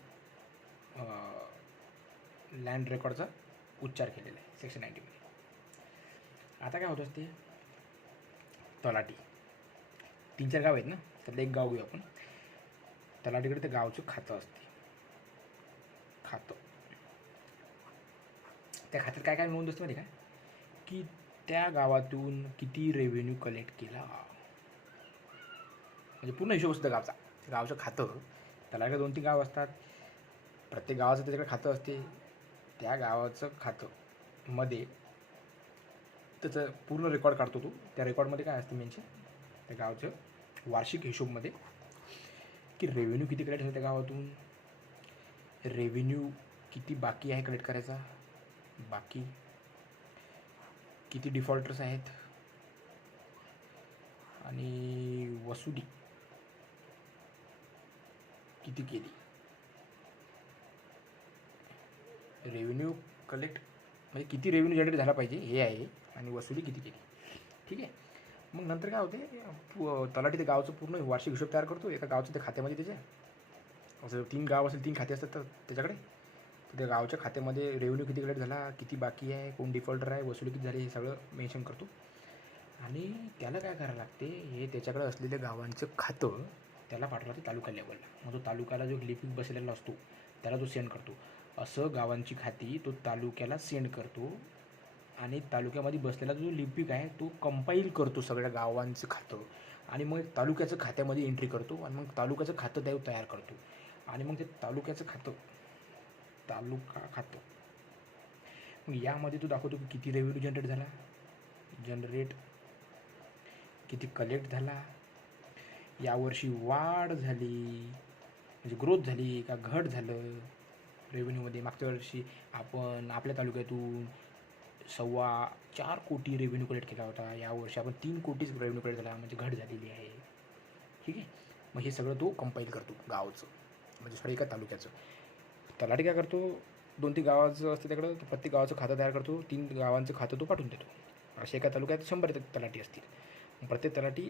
लँड रेकॉर्डचा उच्चार केलेला आहे सेक्शन 90मध्ये. आता काय होत असते, तलाठी 3-4 गाव आहेत ना, त्यातलं एक गाव घेऊ आपण. तलाठीकडे ते गावचं खातं असते. खातं, त्या खात्यात काय काय नोंद असते माहिती का, की त्या गावातून किती रेव्हेन्यू कलेक्ट केला, म्हणजे पूर्ण हिशोब असतो गावचा. गावचं खातं, त्याला 2-3 गाव असतात, प्रत्येक गावाचं त्याच्याकडे खातं असते. त्या गावाचं खातं मध्ये त्याचं पूर्ण रेकॉर्ड काढतो तो. त्या रेकॉर्डमध्ये काय असते मेन्शन, त्या गावचं वार्षिक हिशोबमध्ये की रेव्हेन्यू किती कलेक्ट झालं त्या गावातून, रेव्हेन्यू किती बाकी आहे कलेक्ट करायचा, बाकी किती डिफॉल्टर्स आहेत, आणि वसुली किती केली. रेव्हेन्यू कलेक्ट म्हणजे किती रेव्हेन्यू जनरेट झाला पाहिजे हे आहे, आणि वसुली किती केली. ठीक आहे, मग नंतर काय होते, तलाठी ते गावचं पूर्ण वार्षिक हिशोब तयार करतो एका गावचं त्या खात्यामध्ये. त्याच्या असं 3 गाव असेल, 3 खाते असतात तर त्याच्याकडे, तर त्या गावच्या खात्यामध्ये रेव्हेन्यू किती कलेक्ट झाला, किती बाकी आहे, कोण डिफॉल्टर आहे, वसुली किती झाली, हे सगळं मेन्शन करतो. आणि त्याला काय करायला लागते, हे त्याच्याकडे असलेल्या गावांचं खातं त्याला पाठवलं लागते तालुका लेवलला. मग तो तालुक्याला जो लिपिक बसलेला असतो त्याला तो सेंड करतो. असं गावांची खाती तो तालुक्याला सेंड करतो, आणि तालुक्यामध्ये बसलेला जो लिपिक आहे तो कंपाईल करतो सगळ्या गावांचं खातं, आणि मग तालुक्याचं खात्यामध्ये एंट्री करतो, आणि मग तालुक्याचं खातं त्या तयार करतो. आणि मग ते तालुक्याचं खातं, तालुका खातं, मग यामध्ये तो दाखवतो की किती रेव्हेन्यू जनरेट किती कलेक्ट झाला, यावर्षी वाढ झाली म्हणजे ग्रोथ झाली का घट झालं रेव्हेन्यूमध्ये. मागच्या वर्षी आपण आपल्या तालुक्यातून 4.25 कोटी रेव्हेन्यू कलेक्ट केला होता, यावर्षी आपण 3 कोटीच रेव्हेन्यू कलेक्ट झाला, म्हणजे घट झालेली आहे. ठीक आहे, मग हे सगळं तो कंपाईल करतो गावचं, म्हणजे सगळं एका तालुक्याचं. तलाठी काय करतो, 2-3 गावाचं असते त्याकडं, प्रत्येक गावाचं खातं तयार करतो, 3 गावांचं खातं तो पाठवून देतो. असे एका तालुक्यात 100 तलाठी असतील, मग प्रत्येक तलाठी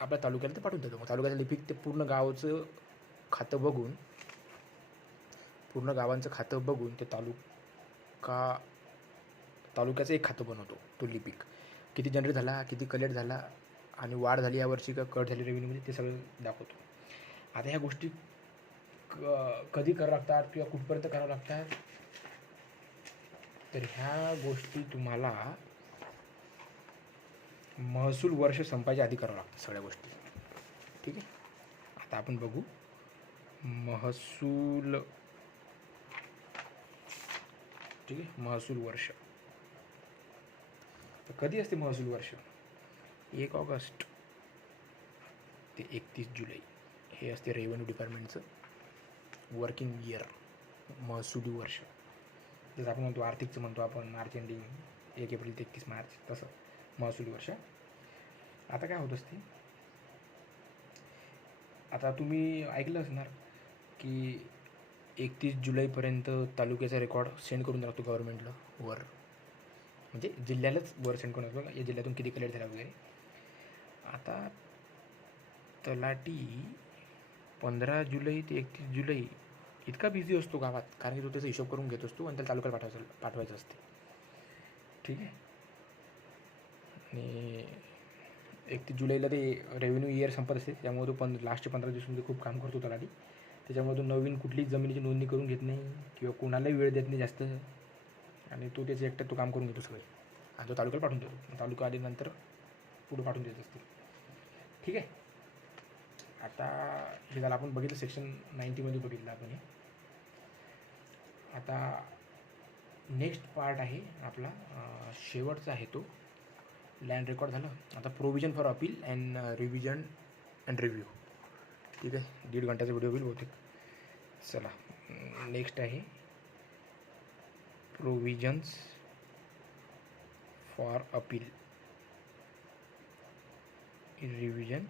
आपल्या तालुक्याला ते पाठवून देतो. मग तालुक्याचं लिपिक ते पूर्ण गावाचं खातं बघून, पूर्ण गावांचं खातं बघून ते तालुक्याचं एक खातं बनवतो तो लिपिक. किती जनरेट झाला, किती कलेक्ट झाला, आणि वाढ झाली यावर्षी का कट झाली रेव्हेन्यूमध्ये, ते सगळं दाखवतो. आता ह्या गोष्टी कधी करावं लागतात किंवा कुठपर्यंत करावं लागतात, तर ह्या गोष्टी तुम्हाला महसूल वर्ष संपायच्या आधी करावं लागतं सगळ्या गोष्टी. ठीक आहे, आता आपण बघू महसूल. ठीक आहे, महसूल वर्ष. तर कधी असते महसूल वर्ष, 1 ऑगस्ट ते 31 जुलै हे असते रेव्हेन्यू डिपार्टमेंटचं वर्किंग इयर, महसुली वर्ष. जसं आपण म्हणतो आर्थिकचं म्हणतो आपण मार्च एंडिंग 1 एप्रिल ते 31 मार्च, तसं महसुली वर्ष. आता काय होत असते, आता तुम्ही ऐकलं असणार की 31 जुलैपर्यंत तालुक्याचा रेकॉर्ड सेंड करून लागतो गव्हर्नमेंटला वर, म्हणजे जिल्ह्यालाच वर सेंड करून लागतो, या जिल्ह्यातून किती कलेक्ट झाला वगैरे. आता तलाठी 15 जुलै ते 31 जुलै इतका बिझी असतो गावात, कारण की तो त्याचा हिशोब करून घेत असतो आणि त्याला तालुक्याला पाठवायचं असते. ठीक आहे, आणि जुलैला ते रेव्हेन्यू इयर संपत असते, त्यामुळे तो लास्टचे 15 दिवसामध्ये खूप काम करतो तलाठी. त्याच्यामुळे तो नवीन कुठलीच जमिनीची नोंदणी करून घेत नाही किंवा कोणालाही वेळ देत नाही जास्त, आणि तो त्याचं एकट्यात तो काम करून घेतो सगळे, आणि तो तालुक्याला पाठवून देतो. तालुका आल्यानंतर पुढे पाठवून देत असते. ठीक आहे. आता हे झालं, आपण बघितलं सेक्शन 90मध्ये बघितलं आपण हे. आता नेक्स्ट पार्ट आहे आपला शेवटचा आहे तो लँड रेकॉर्ड झालं. आता provision for appeal and revision and review. ठीक आहे, 1.5 घंट्याचा व्हिडिओ होईल बहुतेक. चला, नेक्स्ट आहे provisions for appeal, revision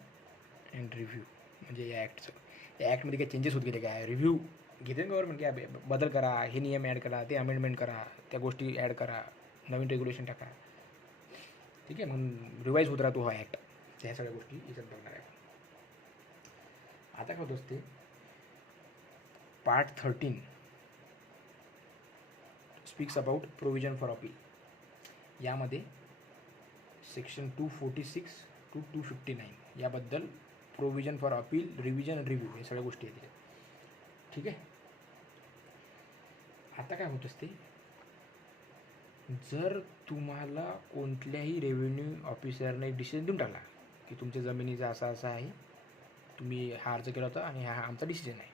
and review. म्हणजे या ॲक्टमध्ये काही चेंजेस होत गेले काय, रिव्ह्यू घेते ना गव्हर्नमेंट, काय बदल करा, हे नियम ॲड करा, ते अमेंडमेंट करा, त्या गोष्टी ॲड करा, नवीन रेग्युलेशन टाका. ठीक आहे, म्हणून रिवाईज होत राहतो हा ॲक्ट. ह्या सगळ्या गोष्टी याच्यात बघणार आहे. आता काय होत असते, part 13 speaks about provision for appeal. यामध्ये सेक्शन 246 to 259 याबद्दल provision for appeal, revision and review, हे सगळ्या गोष्टी आहेत. ठीक आहे. आता काय होत असते, जर तुम्हाला कोणत्याही रेव्हेन्यू ऑफिसरने डिसिजन देऊन टाकला की तुमच्या जमिनीचा असा असा आहे, तुम्ही हा अर्ज केला होता आणि हा आमचा डिसिजन आहे,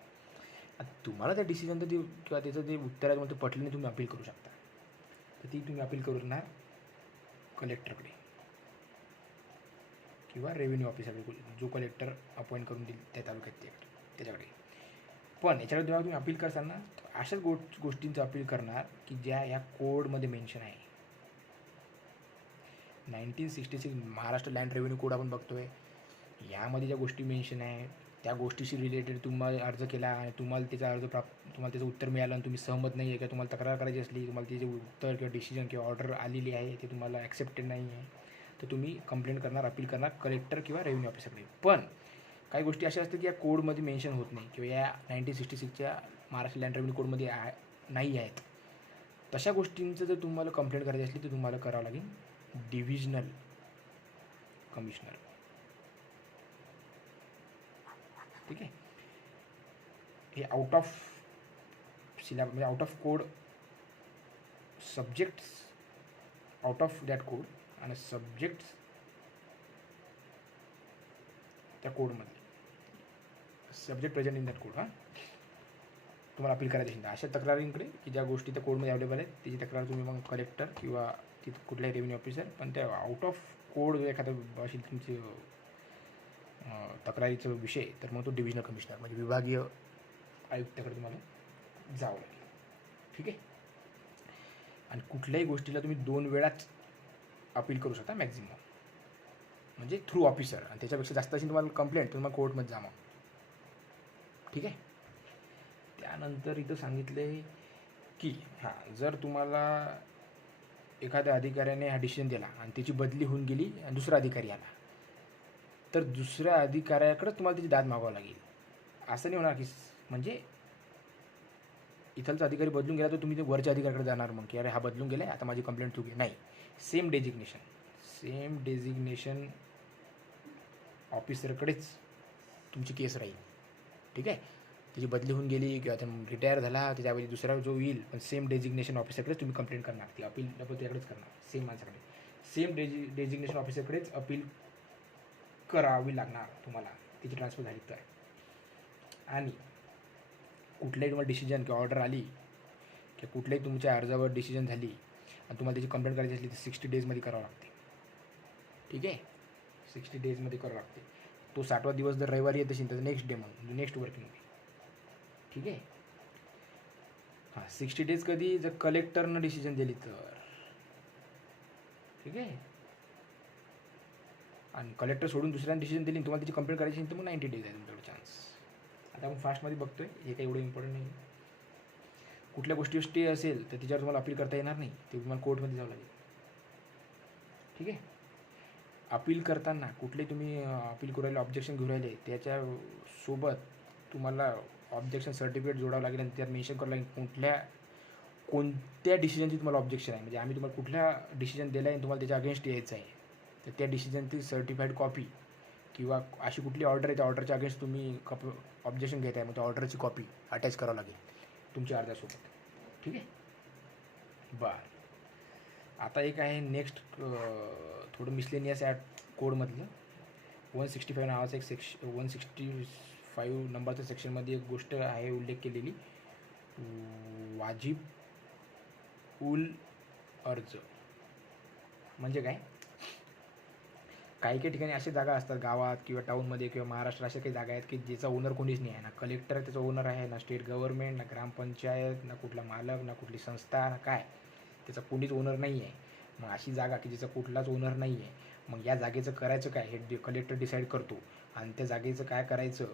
आता तुम्हाला त्या डिसिजनचं ते किंवा त्याचं जे उत्तर आहे तुम्हाला ते पटलं नाही, तुम्ही अपील करू शकता. तर ती तुम्ही अपील करणार कलेक्टरकडे किंवा रेव्हेन्यू ऑफिसरकडे, जो कलेक्टर अपॉइंट करून देईल त्या तालुक्यात त्याच्याकडे. पण याच्याकडे जेव्हा तुम्ही अपील करताना अशाच गोष्टींचं अपील करणार की ज्या या कोडमध्ये मेन्शन आहे. 1966 महाराष्ट्र लँड रेव्हेन्यू कोड आपण बघतोय, यामध्ये ज्या गोष्टी मेन्शन आहे त्या गोष्टीशी रिलेटेड तुम्हाला अर्ज केला आणि तुम्हाला त्याचं उत्तर मिळालं आणि तुम्ही सहमत नाही आहे किंवा तुम्हाला तक्रार करायची असली, तुम्हाला त्याचे उत्तर किंवा डिसिजन किंवा ऑर्डर आलेली आहे ते तुम्हाला ॲक्सेप्टेड नाही आहे, तर तुम्ही कंप्लेंट करणार, अपील करणार कलेक्टर किंवा रेव्हेन्यू ऑफिसरकडे. पण काही गोष्टी अशा असतात की या कोडमध्ये मेन्शन होत नाही किंवा या 1966च्या महाराष्ट्र लँड रेव्हेन्यू कोडमध्ये नाही आहेत. तशा गोष्टींचं जर तुम्हाला कंप्लेंट करायची असली तर तुम्हाला करावं लागेल डिव्हिजनल कमिशनर. ठीक आहे. हे आउट ऑफ सिलेबस म्हणजे out of code subjects, out of that code आणि सब्जेक्ट्स त्या कोडमध्ये, subject present in that code. हां, तुम्हाला अपील करायची असेल अशा तक्रारींकडे की ज्या गोष्टी त्या कोडमध्ये अवेलेबल आहेत त्याची तक्रार तुम्ही मग कलेक्टर किंवा तिथं कुठल्याही रेव्हेन्यू ऑफिसर, पण त्या आउट ऑफ कोड जर एखादं असेल तुमची तक्रारीचा विषय, तर मग तो डिव्हिजनल कमिशनर म्हणजे विभागीय आयुक्ताकडे तुम्हाला जावं लागेल. ठीक आहे. आणि कुठल्याही गोष्टीला तुम्ही 2 वेळाच अपील करू शकता मॅक्झिमम, म्हणजे थ्रू ऑफिसर, आणि त्याच्यापेक्षा जास्त असेल तुम्हाला कंप्लेंट तुम्हाला कोर्टमध्ये जा मग. ठीक आहे. त्यानंतर इथं सांगितले की हां, जर तुम्हाला एखाद्या अधिकाऱ्याने हा डिसिजन दिला आणि त्याची बदली होऊन गेली आणि दुसरा अधिकारी आला, तर दुसऱ्या अधिकाऱ्याकडेच तुम्हाला त्याची दाद मागावं लागेल. असं नाही होणार की म्हणजे इथलचा अधिकारी बदलून गेला तर तुम्ही ते वरच्या अधिकाऱ्याकडे जाणार मग की अरे हा बदलून गेला आहे, आता माझी कंप्लेंट चुकी नाही. सेम डेजिग्नेशन ऑफिसरकडेच तुमची केस राहील. ठीक आहे. त्याची बदली होऊन गेली किंवा त्या रिटायर झाला, त्याच्याऐवजी दुसरा जो येईल, पण सेम डेजिग्नेशन ऑफिसरकडेच तुम्ही कंप्लेंट करणार, ती अपील त्याकडेच करणार, सेम माणसाकडे, सेम डेजिग्नेशन ऑफिसरकडेच अपील करावी लागणार तुम्हाला, त्याची ट्रान्सफर झाली तर. आणि कुठल्याही तुम्हाला डिसिजन किंवा ऑर्डर आली किंवा कुठल्याही तुमच्या अर्जावर डिसिजन झाली आणि तुम्हाला त्याची कंप्लेंट करायची असली तर 60 डेजमध्ये करावं लागते. ठीक आहे. 60 डेजमध्ये करावं लागते. तो 60वा दिवस जर रविवारी येत असेल तर नेक्स्ट डे मग नेक्स्ट वर्किंग डे. ठीक आहे. हां, 60 डेज कधी जर कलेक्टरनं डिसिजन दिली तर. ठीक आहे. आणि कलेक्टर सोडून दुसऱ्याने डिसिजन दिली तुम्हाला त्याची कंप्लेंट करायची तर मग 90 डेज आहे तुमच्याकडे चान्स. आता आपण फास्टमध्ये बघतोय, हे काही एवढं इम्पॉर्टंट नाही. कुठल्या गोष्टीवर स्टे असेल तर तिच्यावर तुम्हाला अपील करता येणार नाही, ते तुम्हाला कोर्टमध्ये जावं लागेल. ठीक आहे. अपील करताना कुठले तुम्ही अपील करू राहिले, ऑब्जेक्शन घेऊन राहिले, त्याच्यासोबत तुम्हाला ऑब्जेक्शन सर्टिफिकेट जोडावं लागेल आणि त्यात मेन्शन करावं लागेल कोणत्या डिसिजनची तुम्हाला ऑब्जेक्शन आहे. म्हणजे आम्ही तुम्हाला कुठल्या डिसिजन दिला आहे आणि तुम्हाला त्याच्या अगेन्स्ट यायचं आहे, तर त्या डिसिजनची सर्टिफाईड कॉपी किंवा अशी कुठली ऑर्डर आहे त्या ऑर्डरच्या अगेन्स्ट तुम्ही ऑब्जेक्शन घेत आहे, मग त्या ऑर्डरची कॉपी अटॅच करावं लागेल तुमच्या अर्जासोबत. ठीक आहे. बरं, आता एक आहे नेक्स्ट थोडं मिसलेनियस ॲक्ट कोडमधलं 165 नावाचं एक 165 नंबरच्या सेक्शनमध्ये एक गोष्ट आहे उल्लेख केलेली, वाजिब उल अर्ज. म्हणजे काय, काही काही ठिकाणी अशा जागा असतात गावात किंवा टाऊनमध्ये किंवा महाराष्ट्र, अशा काही जागा आहेत की ज्याचा ओनर कोणीच नाही आहे. ना कलेक्टर त्याचा ओनर आहे, ना स्टेट गव्हर्नमेंट, ना ग्रामपंचायत, ना कुठला मालक, ना कुठली संस्था, ना काय, त्याचा कोणीच ओनर नाही आहे. मग अशी जागा की ज्याचा कुठलाच ओनर नाही आहे, मग या जागेचं करायचं काय हे कलेक्टर डिसाईड करतो. आणि त्या जागेचं काय करायचं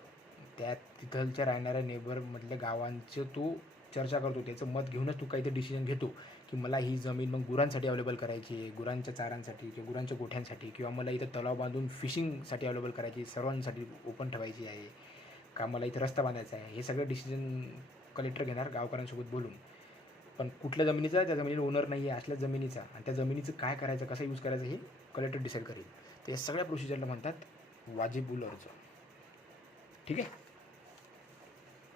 त्या तिथलच्या राहणाऱ्या नेबरमधल्या गावांचं तो चर्चा करतो. त्याचं मत घेऊनच तो काहीतरी डिसिजन घेतो की मला ही जमीन मग गुरांसाठी अवेलेबल करायची आहे, गुरांच्या चारांसाठी किंवा गुरांच्या गोठ्यांसाठी, किंवा मला इथं तलाव बांधून फिशिंगसाठी अवेलेबल करायची, सर्वांसाठी ओपन ठेवायची आहे, का मला इथं रस्ता बांधायचा आहे. हे सगळं डिसिजन कलेक्टर घेणार गावकऱ्यांसोबत बोलून. पण कुठल्या जमिनीचा, त्या जमिनीला ओनर नाही आहे असल्या जमिनीचा, आणि त्या जमिनीचं काय करायचं, कसं यूज करायचं हे कलेक्टर डिसाईड करेल. तर या सगळ्या प्रोसिजरला म्हणतात वाजिब उल अर्ज. ठीक आहे.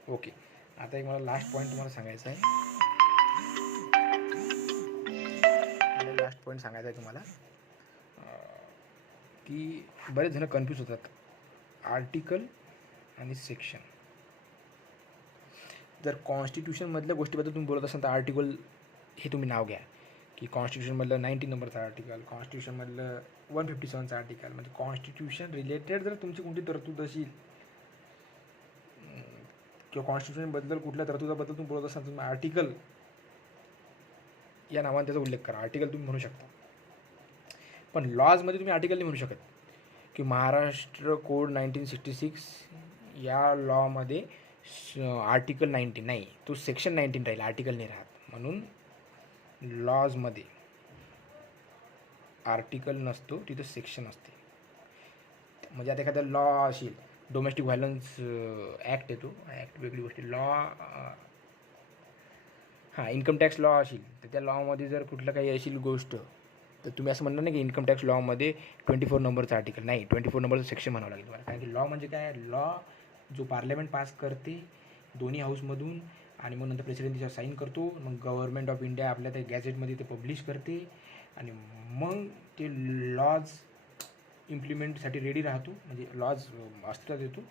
ओके, आता एक मला लास्ट पॉईंट तुम्हाला सांगायचा आहे. लास्ट पॉईंट सांगायचा आहे तुम्हाला की बरेच जण कन्फ्यूज होतात आर्टिकल आणि सेक्शन. जर कॉन्स्टिट्यूशनमधल्या गोष्टीबद्दल तुम्ही बोलत असाल तर आर्टिकल हे तुम्ही नाव घ्या की कॉन्स्टिट्यूशनमधलं 19 नंबरचं आर्टिकल, कॉन्स्टिट्यूशनमधलं 157चं आर्टिकल. म्हणजे कॉन्स्टिट्यूशन रिलेटेड जर तुमची कोणती तरतूद असेल किंवा कॉन्स्टिट्यूशनबद्दल कुठल्या तरतुदाबद्दल तुम्ही बोलत असाल, तुम्ही आर्टिकल या नावाने त्याचा उल्लेख करा. आर्टिकल तुम्ही म्हणू शकता, पण लॉजमध्ये तुम्ही आर्टिकल नाही म्हणू शकत. की महाराष्ट्र कोड 1966 या लॉमध्ये आर्टिकल 19 नाही, तो सेक्शन 19 राहील, आर्टिकल नाही राहत. म्हणून लॉजमध्ये आर्टिकल नसतो, तिथं सेक्शन असते. म्हणजे आता एखादा लॉ असेल, डोमेस्टिक व्हायलन्स ॲक्ट येतो, ॲक्ट वेगळी गोष्ट, लॉ हां इन्कम टॅक्स लॉ असेल, तर त्या लॉमध्ये जर कुठलं काही असेल गोष्ट, तर तुम्ही असं म्हणणार नाही की इन्कम टॅक्स लॉमध्ये 24 नंबरचं आर्टिकल नाही, 24 नंबरचं सेक्शन म्हणावं लागेल तुम्हाला. कारण की लॉ म्हणजे काय, लॉ जो पार्लमेंट पास करते दोन्ही हाऊसमधून, आणि मग नंतर प्रेसिडेंट त्याच्यावर साईन करतो, मग गव्हर्नमेंट ऑफ इंडिया आपल्या त्या गॅझेटमध्ये ते पब्लिश करते, आणि मग ते लॉज इम्प्लिमेंटसाठी रेडी राहतो, म्हणजे लॉज अस्तित्वात येतो.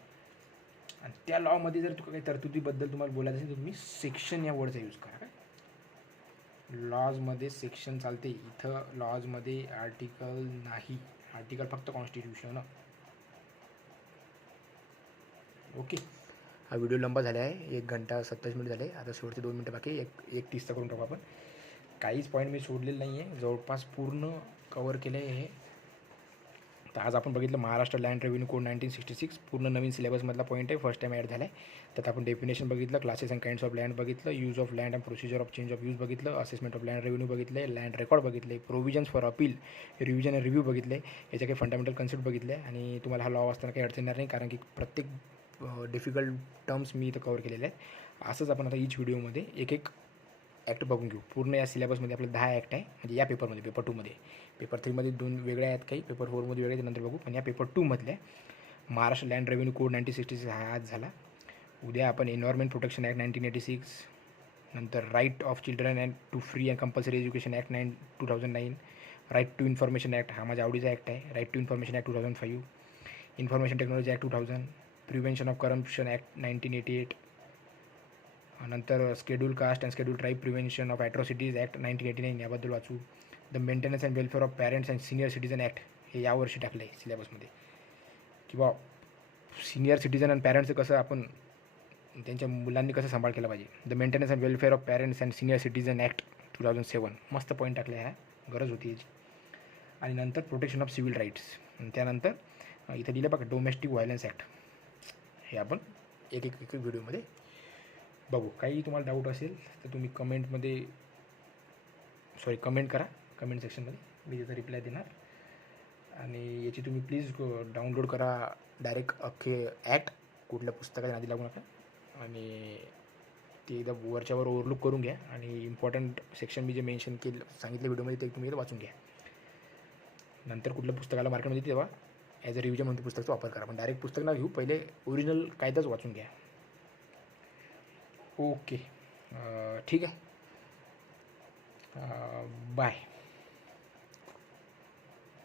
आणि त्या लॉमध्ये जर काही तरतुदीबद्दल तुम्हाला बोलायचं असेल तर तुम्ही सेक्शन या वर्डचा यूज करा. लॉजमध्ये सेक्शन चालते, इथं लॉजमध्ये आर्टिकल नाही, आर्टिकल फक्त कॉन्स्टिट्यूशन. ओके, हा व्हिडिओ लंबा झाला आहे, 1 घंटा 27 मिनिट झाले. आता शेवटचे 2 मिनटं बाकी, 1:30चा करून टाकू आपण. काहीच पॉईंट मी सोडलेलं नाही आहे, जवळपास पूर्ण कवर केलं आहे हे. तर आज आपण बघितलं महाराष्ट्र लँड रेव्हेन्यू कोड 1966, पूर्ण नवीन सिलेबसमधला पॉईंट आहे, फर्स्ट टाईम ॲड झाला आहे. त्यात आपण डेफिनेशन बघितलं, classes and kinds of land बघितलं, use of land and procedure of change of use बघितलं, असेसमेंट ऑफ लँड रेव्हेन्यू बघितले, लँड रेकॉर्ड बघितले, provisions for appeal, revision and review बघितले, याच्या काही फंडामेंटल कन्सेप्ट बघितले. आणि तुम्हाला हा लॉ वाचताना काही अडचण येणार नाही, कारण की प्रत्येक डिफिकल्ट टर्म्स मी इथं कवर केलेले आहेत. असंच आपण आता ईच व्हिडिओमध्ये एक एक ॲक्ट बघून घेऊ. पूर्ण या सिलेबसमध्ये आपले 10 ॲक्ट आहे, म्हणजे या पेपरमध्ये, पेपर 2मध्ये. पेपर 3मध्ये 2 वेगळ्या आहेत, काही पेपर 4मध्ये वेगळे, नंतर बघू. पण या पेपर 2मधल्या महाराष्ट्र लँड रेव्हेन्यू कोड 1966 हा आज झाला. उद्या आपण एन्व्हायरमेंट प्रोटेक्शन ॲक्ट 1986, नंतर right of children and to free and compulsory education act 2009, right to information act हा माझ्या आवडीचा ॲक्ट आहे, right to information act 2005, information technology act 2000, prevention of corruption act 1988, नंतर schedule caste and schedule tribe prevention of atrocities act 1989 याबद्दल वाचू. The maintenance and welfare of parents and senior citizen act हे यावर्षी टाकलं आहे सिलेबसमध्ये, किंवा senior citizen and पॅरेंट्सचं कसं आपण त्यांच्या मुलांनी कसं सांभाळ केला पाहिजे. The maintenance and welfare of parents and senior citizen act 2007, मस्त पॉईंट टाकले आहे, गरज होती याची. आणि नंतर प्रोटेक्शन ऑफ सिव्हिल राईट्स, त्यानंतर इथं दिलं बघा डोमेस्टिक व्हायलन्स ॲक्ट. हे आपण एक एक व्हिडिओमध्ये बघू. काही तुम्हाला डाऊट असेल तर तुम्ही कमेंट करा कमेंट सेक्शनमध्ये, मी त्याचा रिप्लाय देणार. आणि याची तुम्ही प्लीज डाउनलोड करा डायरेक्ट अख्खे ॲक्ट, कुठल्या पुस्तकाच्या नादी लागू नका, आणि ते एकदा वरच्यावर ओव्हरलुक करून घ्या. आणि इम्पॉर्टंट सेक्शन मी जे मेन्शन सांगितलं व्हिडिओमध्ये ते तुम्ही वाचून घ्या. नंतर कुठल्या पुस्तकाला मार्केटमध्ये तेव्हा ॲज अ रिव्हिजन म्हणून पुस्तकाचा वापर करा. पण डायरेक्ट पुस्तक ना घेऊ, पहिले ओरिजिनल कायदाच वाचून घ्या. ओके, ठीक आहे. बाय.